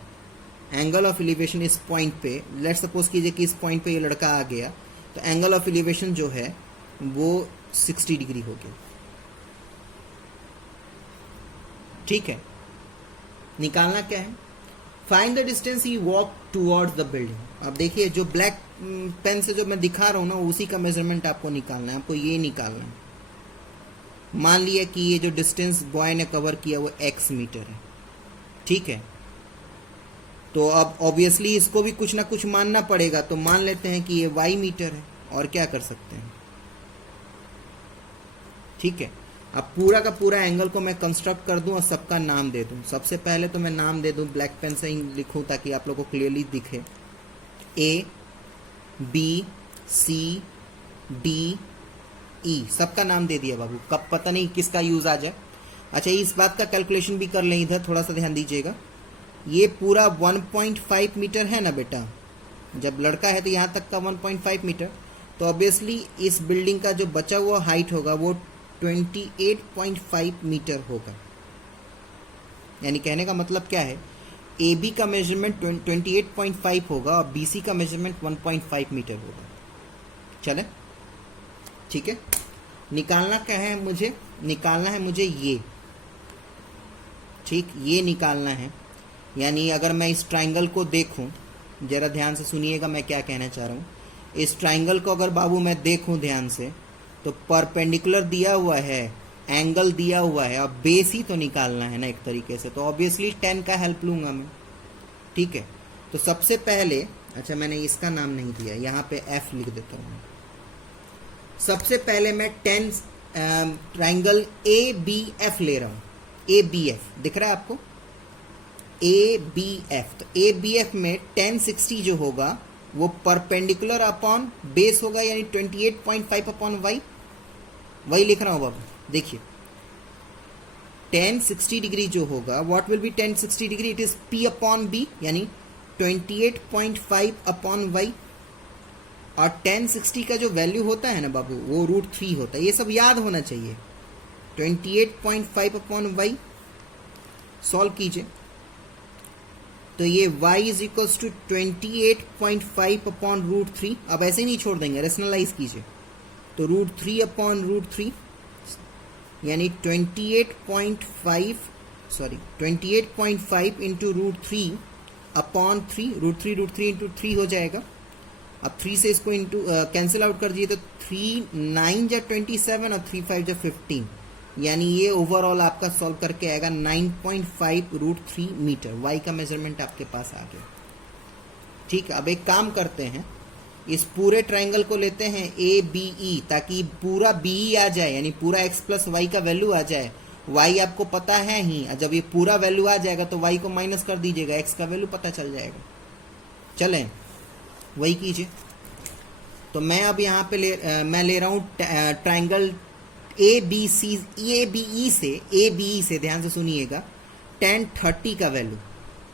एंगल ऑफ एलिवेशन इस पॉइंट पे, लेट सपोज कीजिए कि इस पॉइंट पे ये लड़का आ गया, तो एंगल ऑफ एलिवेशन जो है वो 60 डिग्री हो गया। ठीक है, निकालना क्या है, find the distance he walk towards the building. अब देखिए, जो ब्लैक पेन से जो मैं दिखा रहा हूँ ना, उसी का मेजरमेंट आपको निकालना है। आपको ये निकालना है। मान लिया कि ये जो डिस्टेंस बॉय ने कवर किया वो x मीटर है। ठीक है, तो अब ऑब्वियसली इसको भी कुछ ना कुछ मानना पड़ेगा, तो मान लेते हैं कि ये y मीटर है। और क्या कर सकते हैं, ठीक है। अब पूरा का पूरा एंगल को मैं कंस्ट्रक्ट कर दूं और सबका नाम दे दूं। सबसे पहले तो मैं नाम दे दूं, ब्लैक पेन से ही लिखूं ताकि आप लोगों को क्लियरली दिखे। A B C D E सबका नाम दे दिया बाबू। कब पता नहीं किसका यूज आ जाए। अच्छा, इस बात का कैलकुलेशन भी कर लें, इधर थोड़ा सा ध्यान दीजिएगा। ये पूरा 1.5 मीटर है ना बेटा, जब लड़का है तो यहाँ तक का 1.5 मीटर, तो ऑब्वियसली इस बिल्डिंग का जो बचा हुआ हाइट होगा वो 28.5 मीटर होगा। यानी कहने का मतलब क्या है, ए बी का मेजरमेंट 28.5 होगा और बी सी का मेजरमेंट 1.5 मीटर होगा। चले, ठीक है। निकालना क्या है मुझे, निकालना है मुझे ये, ठीक, ये निकालना है। यानी अगर मैं इस ट्राइंगल को देखूं, जरा ध्यान से सुनिएगा मैं क्या कहना चाह रहा हूँ। इस ट्राइंगल को अगर बाबू मैं देखूं ध्यान से, तो परपेंडिकुलर दिया हुआ है, एंगल दिया हुआ है, और बेस ही तो निकालना है ना एक तरीके से, तो ऑब्वियसली 10 का हेल्प लूंगा मैं। ठीक है, तो सबसे पहले, अच्छा मैंने इसका नाम नहीं दिया, यहाँ पे F लिख देता हूँ। सबसे पहले मैं 10 ट्राइंगल ABF ले रहा हूँ। ABF दिख रहा है आपको, ABF। तो ABF में 1060 जो होगा वो परपेंडिकुलर अपॉन बेस होगा, यानी 28.5 अपॉन वाई। वही लिख रहा हूँ बाबू, देखिए 1060 डिग्री जो होगा, what will be 1060 degree, it is P upon B, यानी 28.5 अपॉन वाई। और 1060 का जो वैल्यू होता है ना बाबू, वो √3 होता है। ये सब याद होना चाहिए। 28.5 अपॉन वाई, सॉल्व कीजिए तो ये y is equals to 28.5 upon √3। अब ऐसे ही नहीं छोड़ देंगे, रेशनलाइज कीजिए तो √3 अपॉन √3, यानी 28.5 इंटू √3 अपॉन 3, √3 इंटू 3 हो जाएगा। अब 3 से इसको इंटू कैंसिल आउट कर दिए तो 3 9 जा 27 और 3 5 जा 15, यानी ये ओवरऑल आपका सॉल्व करके आएगा 9.5 √3 मीटर। वाई का मेजरमेंट आपके पास आ गया। ठीक है, अब एक काम करते हैं, इस पूरे ट्राइंगल को लेते हैं ABE, ताकि पूरा BE आ जाए, यानी पूरा x प्लस वाई का वैल्यू आ जाए। y आपको पता है ही, जब ये पूरा वैल्यू आ जाएगा तो y को माइनस कर दीजिएगा, x का वैल्यू पता चल जाएगा। चलें, वही कीजिए। तो मैं अब यहाँ पे मैं ले रहा हूँ ट्राइंगल ABE से ध्यान से सुनिएगा, 1030 का वैल्यू,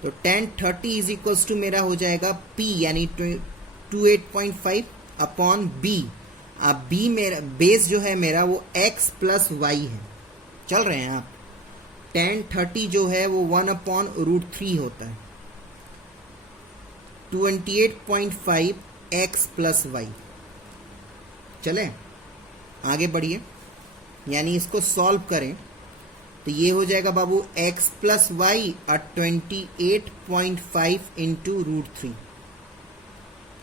तो tan 30 इज इक्वल्स टू मेरा हो जाएगा P यानी 28.5 अपॉन B। अब B मेरा बेस जो है मेरा वो x प्लस वाई है, चल रहे हैं आप। tan 30 जो है वो 1/√3 होता है, 28.5 x प्लस वाई। चले आगे बढ़िए, यानी इसको सॉल्व करें तो ये हो जाएगा बाबू x प्लस वाई और 28.5 इंटू √3।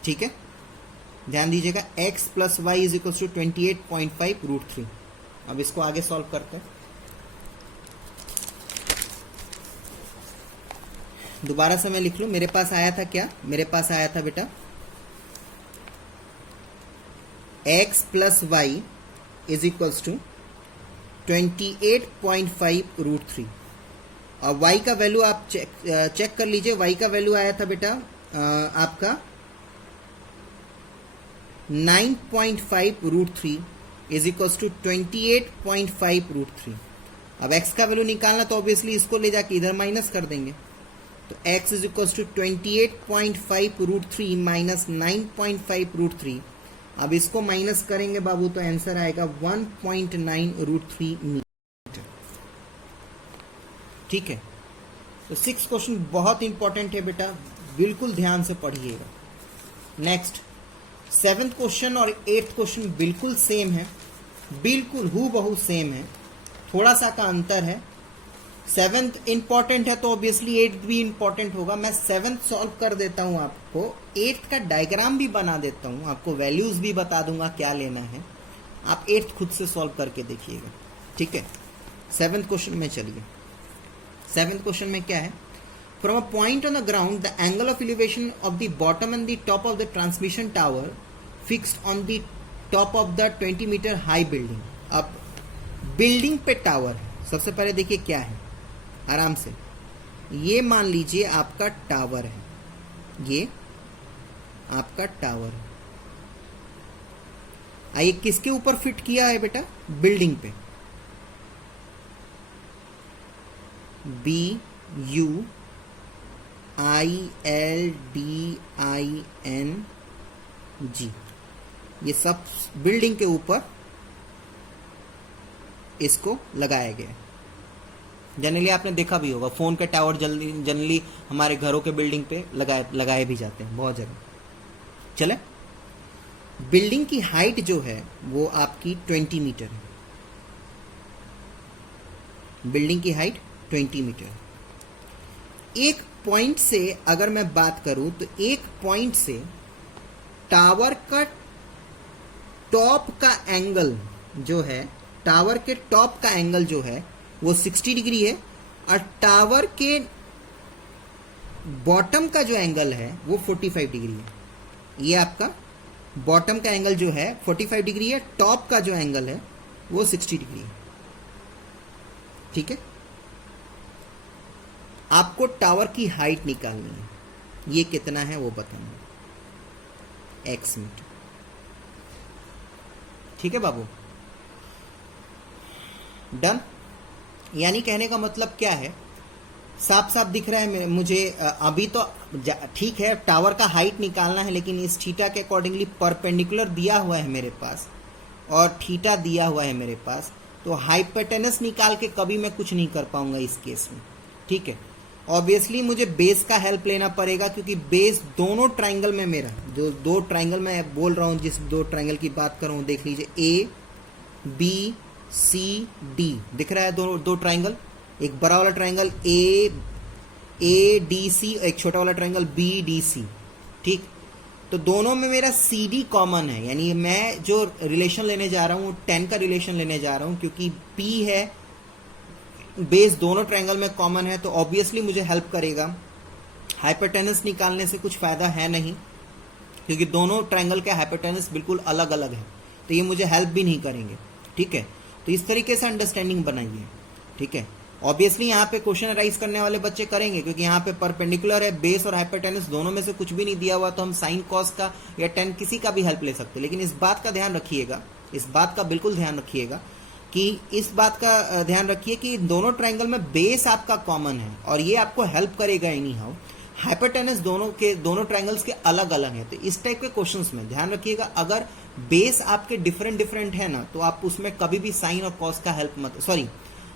ठीक है, ध्यान दीजिएगा x plus y is equal to 28.5 √3। अब इसको आगे सॉल्व करते हैं। दोबारा से मैं लिख लूं, मेरे पास आया था क्या, मेरे पास आया था बेटा x plus y is equals to 28.5 √3। और y का वैल्यू आप चेक कर लीजिए। y का वैल्यू आया था बेटा आपका 9.5 √3 इज इक्वल्स टू 28.5 √3। अब x का वैल्यू निकालना तो ऑब्वियसली इसको ले जाके इधर माइनस कर देंगे, तो x is equals to 28.5 √3 minus 9.5 √3। अब इसको माइनस करेंगे बाबू तो आंसर आएगा 1.9 √3 मीटर। ठीक है, तो 6 क्वेश्चन बहुत इंपॉर्टेंट है बेटा, बिल्कुल ध्यान से पढ़िएगा। नेक्स्ट 7th क्वेश्चन और 8th क्वेश्चन बिल्कुल सेम है, बिल्कुल हूबहू सेम है, थोड़ा सा का अंतर है। 7th इंपॉर्टेंट है तो ऑब्वियसली 8th भी इंपॉर्टेंट होगा। मैं 7th सॉल्व कर देता हूं, आपको 8th का डायग्राम भी बना देता हूं, आपको वैल्यूज भी बता दूंगा क्या लेना है। आप 8th खुद से सॉल्व करके देखिएगा। ठीक है, 7th क्वेश्चन में चलिए। 7th क्वेश्चन में क्या है, from a point on the ground the angle of elevation of the bottom and the top of the transmission tower fixed on the top of the 20 metre high building. अब building पे tower है, सबसे पहले देखिए क्या है, आराम से ये मान लीजिए आपका टावर है, ये आपका टावर है। आइए किसके ऊपर फिट किया है बेटा, बिल्डिंग पे। BUILDING, ये सब बिल्डिंग के ऊपर इसको लगाया गया है। जनरली आपने देखा भी होगा, फोन के टावर जनरली हमारे घरों के बिल्डिंग पे लगाए भी जाते हैं बहुत जगह। चले, बिल्डिंग की हाइट जो है वो आपकी 20 मीटर है। बिल्डिंग की हाइट 20 मीटर। एक पॉइंट से अगर मैं बात करूं तो एक पॉइंट से टावर का टॉप का एंगल जो है, टावर के टॉप का एंगल जो है वो 60 डिग्री है, और टावर के बॉटम का जो एंगल है वो 45 डिग्री है। ये आपका बॉटम का एंगल जो है 45 डिग्री है, टॉप का जो एंगल है वो 60 डिग्री है। ठीक है, आपको टावर की हाइट निकालनी है, ये कितना है वो बताना, x मीटर। ठीक है बाबू, डन। यानी कहने का मतलब क्या है, साफ साफ दिख रहा है मुझे। अभी तो ठीक है, टावर का हाइट निकालना है, लेकिन इस थीटा के अकॉर्डिंगली परपेंडिकुलर दिया हुआ है मेरे पास और थीटा दिया हुआ है मेरे पास, तो हाइपोटेनस निकाल के कभी मैं कुछ नहीं कर पाऊंगा इस केस में। ठीक है, ऑब्वियसली मुझे बेस का हेल्प लेना पड़ेगा, क्योंकि बेस दोनों ट्राइंगल में मेरा, जो दो ट्राइंगल मैं बोल रहा हूं, जिस दो ट्राइंगल की बात कर रहा हूं, देख लीजिए ABCD दिख रहा है, दो ट्राइंगल, एक बड़ा वाला ट्राइंगल ADC, एक छोटा वाला ट्राइंगल BDC। ठीक, तो दोनों में मेरा CD कॉमन है, यानी मैं जो रिलेशन लेने जा रहा हूँ 10 का रिलेशन लेने जा रहा हूँ, क्योंकि P है, बेस दोनों ट्राइंगल में कॉमन है, तो ऑब्वियसली मुझे हेल्प करेगा। हाइपोटेनस निकालने से कुछ फायदा है नहीं, क्योंकि दोनों ट्राइंगल के हाइपोटेनस बिल्कुल अलग अलग है, तो ये मुझे हेल्प भी नहीं करेंगे। ठीक है, तो इस तरीके से अंडरस्टैंडिंग बनाइए। ठीक है, ऑब्वियसली यहाँ पे क्वेश्चन राइज करने वाले बच्चे करेंगे, क्योंकि यहाँ पे परपेंडिकुलर है, बेस और हाइपोटेनस दोनों में से कुछ भी नहीं दिया हुआ, तो हम साइन कॉस का या टेन किसी का भी हेल्प ले सकते हैं। लेकिन इस बात का ध्यान रखिएगा, इस बात का बिल्कुल ध्यान रखिएगा कि इस बात का ध्यान रखिए कि दोनों ट्रायंगल में बेस आपका कॉमन है और ये आपको हेल्प करेगा एनी हाउ। हाइपोटेनस दोनों ट्रायंगल्स के अलग अलग है, तो इस टाइप के क्वेश्चंस में ध्यान रखिएगा, अगर बेस आपके डिफरेंट है ना, तो आप उसमें कभी भी साइन और कॉस का हेल्प मत, सॉरी,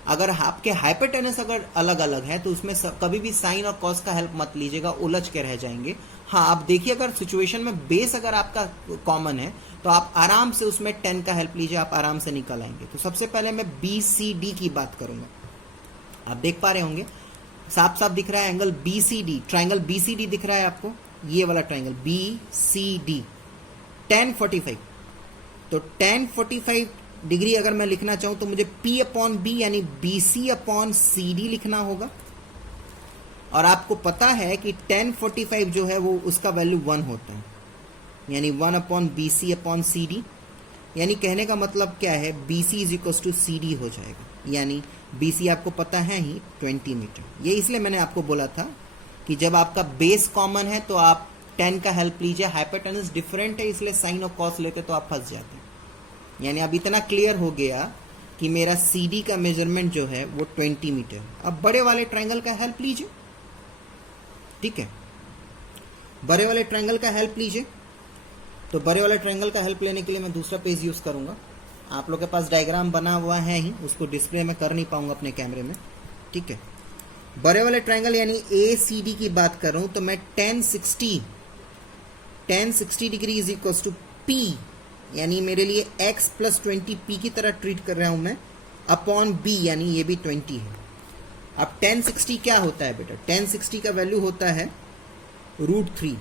अगर आपके हाइपोटेनस अगर अलग अलग है तो उसमें कभी भी साइन और कॉस का हेल्प मत लीजिएगा, उलझ के रह जाएंगे। हाँ, आप देखिए अगर सिचुएशन में बेस अगर आपका कॉमन है तो आप आराम से उसमें 10 का हेल्प लीजिए, आप आराम से निकल आएंगे। तो सबसे पहले मैं BCD की बात करूंगा। आप देख पा रहे होंगे, साफ साफ दिख रहा है एंगल BCD, ट्राइंगल BCD दिख रहा है आपको, ये वाला ट्राइंगल BCD, tan 45। तो tan 45 डिग्री अगर मैं लिखना चाहूं तो मुझे P/B यानी BC/CD लिखना होगा। और आपको पता है कि tan 45 जो है वो उसका वैल्यू 1 होता है, यानी 1/BC/CD। यानी कहने का मतलब क्या है, BC = CD हो जाएगा, यानी BC आपको पता है ही 20 मीटर। ये इसलिए मैंने आपको बोला था कि जब आपका बेस कॉमन है तो आप 10 का हेल्प लीजिए, हाइपोटेनस डिफरेंट है इसलिए साइन और कॉस लेके तो आप फंस जाते हैं। यानी अब इतना क्लियर हो गया कि मेरा CD का मेजरमेंट जो है वो 20 मीटर। अब बड़े वाले ट्रायंगल का हेल्प लीजिए, ठीक है, बड़े वाले ट्रायंगल का हेल्प लीजिए। तो बड़े वाले ट्रायंगल का हेल्प लेने के लिए मैं दूसरा पेज यूज करूंगा। आप लोग के पास डायग्राम बना हुआ है ही, उसको डिस्प्ले में कर नहीं पाऊंगा अपने कैमरे में, ठीक है। बड़े वाले ट्रायंगल यानी ACD की बात करूं तो मैं tan 60 डिग्री = P, यानी मेरे लिए x + 20p की तरह ट्रीट कर रहा हूं मैं, अपॉन B, यानी ये भी 20 है। अब tan 60 क्या होता है बेटा, tan 60 का वैल्यू होता है √3,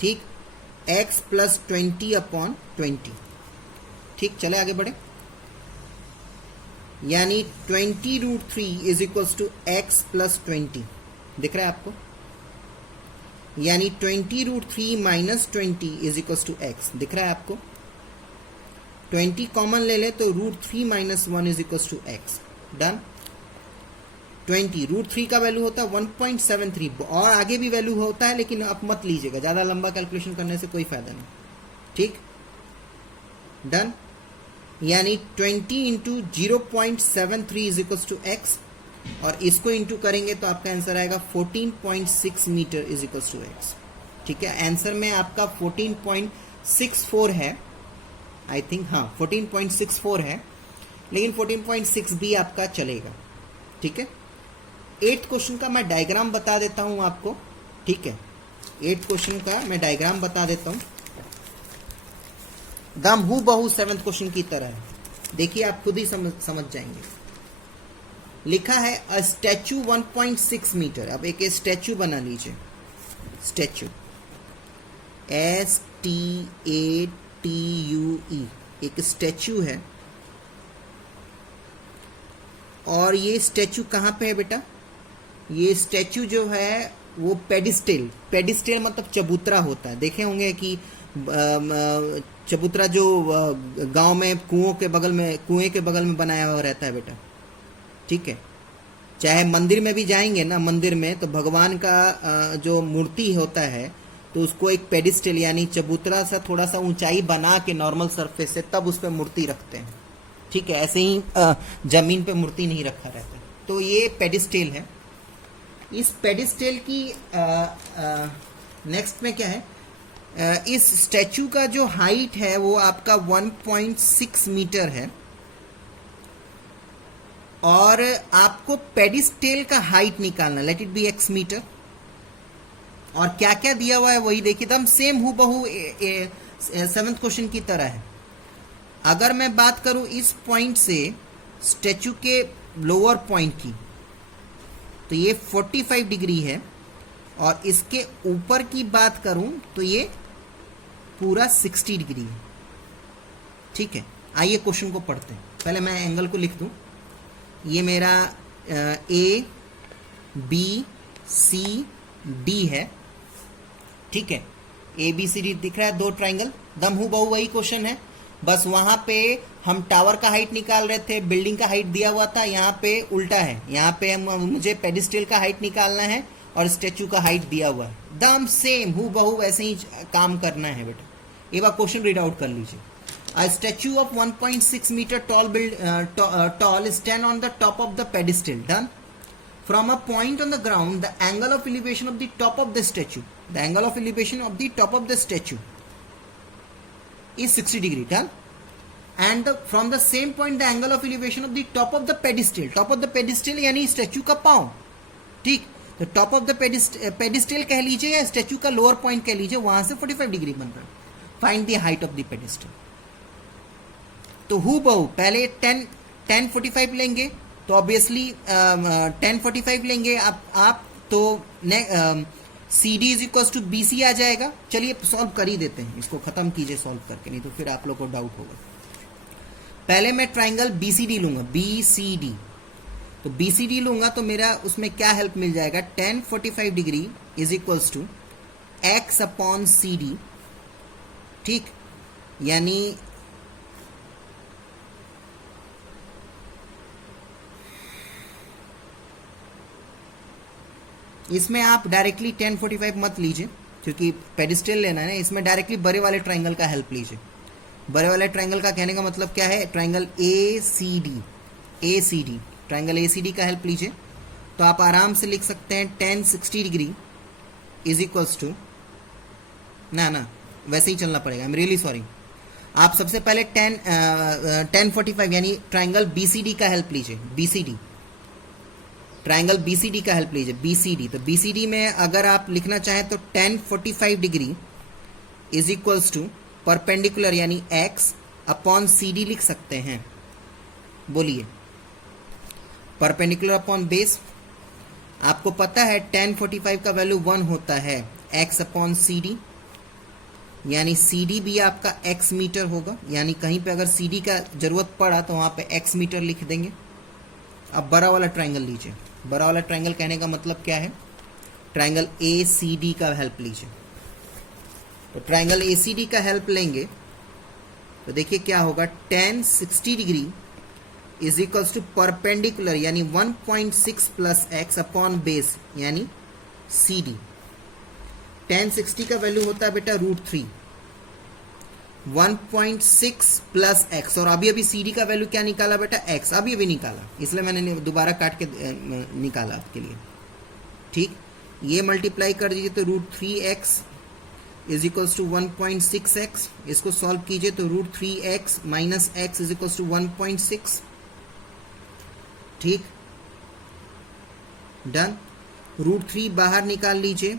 ठीक, x + 20/20, ठीक। चले आगे बढ़े, यानी 20√3 = x + 20 दिख रहा है आपको, यानी 20√3 - 20 = x दिख रहा है आपको। 20 कॉमन ले ले तो √3 - 1 = x, डन। 20 √3 का वैल्यू होता है 1.73, और आगे भी वैल्यू होता है लेकिन आप मत लीजिएगा, ज्यादा लंबा कैलकुलेशन करने से कोई फायदा नहीं, ठीक, डन। यानी 20 × 0.73 = x, और इसको इंटू करेंगे तो आपका आंसर आएगा 14.6 मीटर = x, ठीक है। आंसर में आपका 14.64 है, आई थिंक, हाँ 14.64 है, लेकिन 14.6 भी आपका चलेगा, ठीक है। 8th क्वेश्चन का मैं डायग्राम बता देता हूं आपको, ठीक है। 8th क्वेश्चन का मैं डायग्राम बता देता हूं, दम हूबहू 7th क्वेश्चन की तरह है, देखिए आप खुद ही समझ जाएंगे। लिखा है अ स्टैचू 1.6 मीटर। अब एक स्टैचू बना लीजिए, स्टैचू STATUE, एक स्टैचू है, और ये स्टैचू कहाँ पे है बेटा, ये स्टैचू जो है वो पेडिस्टल मतलब चबूतरा होता है। देखे होंगे कि चबूतरा जो गांव में कुएं के बगल में बनाया हुआ रहता है बेटा, ठीक है। चाहे मंदिर में भी जाएंगे ना, मंदिर में तो भगवान का जो मूर्ति होता है तो उसको एक पेडिस्टल यानी चबूतरा सा थोड़ा सा ऊंचाई बना के नॉर्मल सरफेस से तब उस पर मूर्ति रखते हैं, ठीक है। ऐसे ही जमीन पे मूर्ति नहीं रखा रहता है, तो ये पेडिस्टल है। इस पेडिस्टल की नेक्स्ट में क्या है, इस स्टैचू का जो हाइट है वो आपका 1.6 मीटर है, और आपको पेडिस्टल का हाइट निकालना, let it be x metre. और क्या क्या दिया हुआ है वही देखिए, एकदम सेम हूबहू 7th क्वेश्चन की तरह है। अगर मैं बात करूं इस पॉइंट से स्टैचू के लोअर पॉइंट की, तो ये 45 डिग्री है, और इसके ऊपर की बात करूं तो ये पूरा 60 डिग्री है, ठीक है। आइए क्वेश्चन को पढ़ते हैं। पहले मैं एंगल को लिख दूं, ये मेरा ABCD है, ठीक है। ABCD दिख रहा है, दो ट्राइंगल, दम हूबहू वही क्वेश्चन है, बस वहां पे हम टावर का हाइट निकाल रहे थे, बिल्डिंग का हाइट दिया हुआ था, यहाँ पे उल्टा है, यहाँ पे मुझे पेडिस्टल का हाइट निकालना है और स्टैचू का हाइट दिया हुआ है, दम सेम हूबहू वैसे ही काम करना है बेटा। एक बार क्वेश्चन रीड आउट कर लीजिए। A statue of 1.6 meter tall is stand on the top of the pedestal. Done. From a point on the ground, the angle of elevation of the top of the statue, is 60 degree. Done. And from the same point, the angle of elevation of the top of the pedestal, यानी statue का पांव, ठीक, तो top of the pedestal कह लीजिए या statue का lower point कह लीजिए, वहां से 45 डिग्री बन रहा है. Find the height of the pedestal. तो हूबहू पहले 1045 लेंगे, तो ऑब्वियसली 1045 लेंगे आप तो C D is equal to B C आ जाएगा. चलिए सॉल्व कर ही देते हैं, इसको खत्म कीजिए सॉल्व करके, नहीं तो फिर आप लोग को डाउट होगा. पहले मैं ट्राइंगल बीसीडी लूंगा, बीसीडी. तो बीसीडी लूंगा तो मेरा उसमें क्या हेल्प मिल जाएगा, 1045 degree is equals to x upon C D. ठीक, यानी इसमें आप डायरेक्टली 1045 मत लीजिए क्योंकि पेडिस्टल लेना है ना, इसमें डायरेक्टली बड़े वाले ट्राइंगल का हेल्प लीजिए. बड़े वाले ट्राइंगल का कहने का मतलब क्या है, triangle A C D, triangle A C D का हेल्प लीजिए. तो आप आराम से लिख सकते हैं 1060 डिग्री इज इक्वल्स टू, ना वैसे ही चलना पड़ेगा, आई एम रियली सॉरी. आप सबसे पहले 1045 यानी ट्राइंगल बीसीडी का हेल्प लीजिए, बीसीडी, ट्राइंगल बीसीडी का हेल्प लीजिए, बीसीडी. तो बीसीडी में अगर आप लिखना चाहें तो 1045 degree is equals to perpendicular यानी एक्स अपॉन सी डी लिख सकते हैं. बोलिए, परपेंडिकुलर अपॉन बेस. आपको पता है 1045 का वैल्यू 1 होता है, एक्स अपॉन सी डी, यानी सी डी भी आपका एक्स मीटर होगा, यानी कहीं पे अगर सी डी का जरूरत पड़ा तो वहां पे एक्स मीटर लिख देंगे. अब बड़ा वाला ट्राइंगल लीजिए. बड़ा वाला ट्राइंगल कहने का मतलब क्या है, ट्राइंगल ए सी डी का हेल्प लीजिए. तो ट्राइंगल ए सी डी का हेल्प लेंगे तो देखिए क्या होगा, 1060 degree is equals to perpendicular यानी 1.6 प्लस एक्स अपॉन बेस यानी सी डी. 1060 का वैल्यू होता है बेटा √3, 1.6 प्लस एक्स, और अभी सी डी का वैल्यू क्या निकाला बेटा, एक्स अभी निकाला, इसलिए मैंने दोबारा काट के निकाला आपके लिए. ठीक, ये मल्टीप्लाई कर दीजिए तो √3x is equals to 1.6x. इसको सॉल्व कीजिए तो √3x minus x is equals to 1.6. ठीक, डन. √3 बाहर निकाल लीजिए,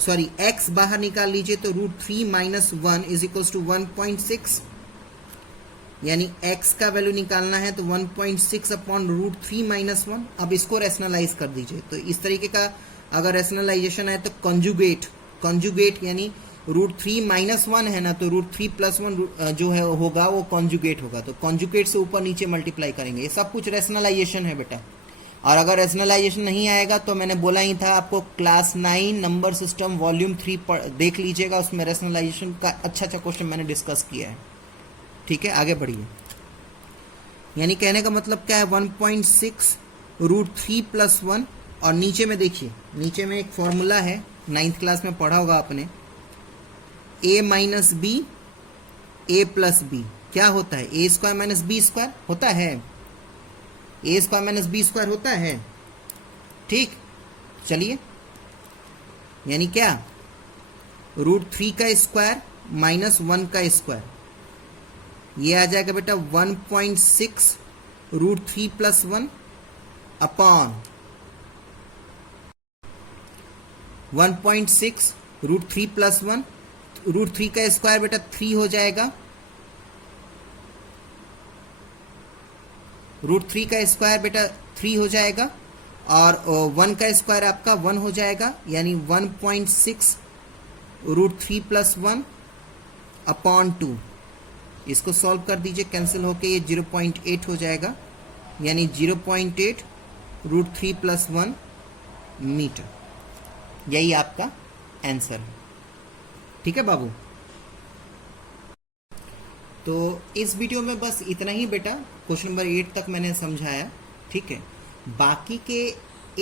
सॉरी x बाहर निकाल लीजिए तो √3 माइनस 1 इज इक्वल्स टू 1.6, यानी x का वैल्यू निकालना है तो 1.6 अपॉन √3 माइनस 1. अब इसको रैशनलाइज कर दीजिए. तो इस तरीके का अगर रैशनलाइजेशन है तो कॉन्जुगेट यानी √3 माइनस 1 है ना, तो √3 प्लस 1 जो है होगा वो कॉन्जुगेट होगा. तो कॉन्जुगेट से ऊपर नीचे मल्टीप्लाई करेंगे. ये सब कुछ रैशनलाइजेशन है बेटा. और अगर रैशनलाइजेशन नहीं आएगा तो मैंने बोला ही था आपको, क्लास 9 नंबर सिस्टम वॉल्यूम 3 देख लीजिएगा, उसमें रैशनलाइजेशन का अच्छा क्वेश्चन मैंने डिस्कस किया है. ठीक है, आगे बढ़िए. यानी कहने का मतलब क्या है, 1.6 √3 प्लस 1, और नीचे में देखिए, नीचे में एक फॉर्मूला है, 9th क्लास में पढ़ा होगा आपने, a minus b a plus b. क्या होता है, a square minus b square होता है, a square minus b square होता है. ठीक, चलिए, यानी क्या, √3 का स्क्वायर माइनस 1 का स्क्वायर, ये आ जाएगा बेटा 1.6 √3 प्लस 1 अपॉन 1.6 √3 प्लस 1. √3 का स्क्वायर बेटा 3 हो जाएगा, √3 का स्क्वायर बेटा 3 हो जाएगा, और 1 का स्क्वायर आपका 1 हो जाएगा, यानी 1.6 √3 प्लस 1 अपॉन 2. इसको सॉल्व कर दीजिए, कैंसिल होके ये 0.8 हो जाएगा, यानी 0.8 √3 प्लस 1 मीटर. यही आपका आंसर है. ठीक है बाबू. तो इस वीडियो में बस इतना ही बेटा. क्वेश्चन नंबर 8 तक मैंने समझाया. ठीक है, बाकी के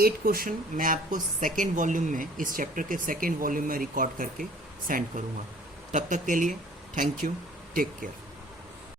8 क्वेश्चन मैं आपको सेकेंड वॉल्यूम में, इस चैप्टर के सेकेंड वॉल्यूम में रिकॉर्ड करके सेंड करूंगा. तब तक के लिए थैंक यू, टेक केयर.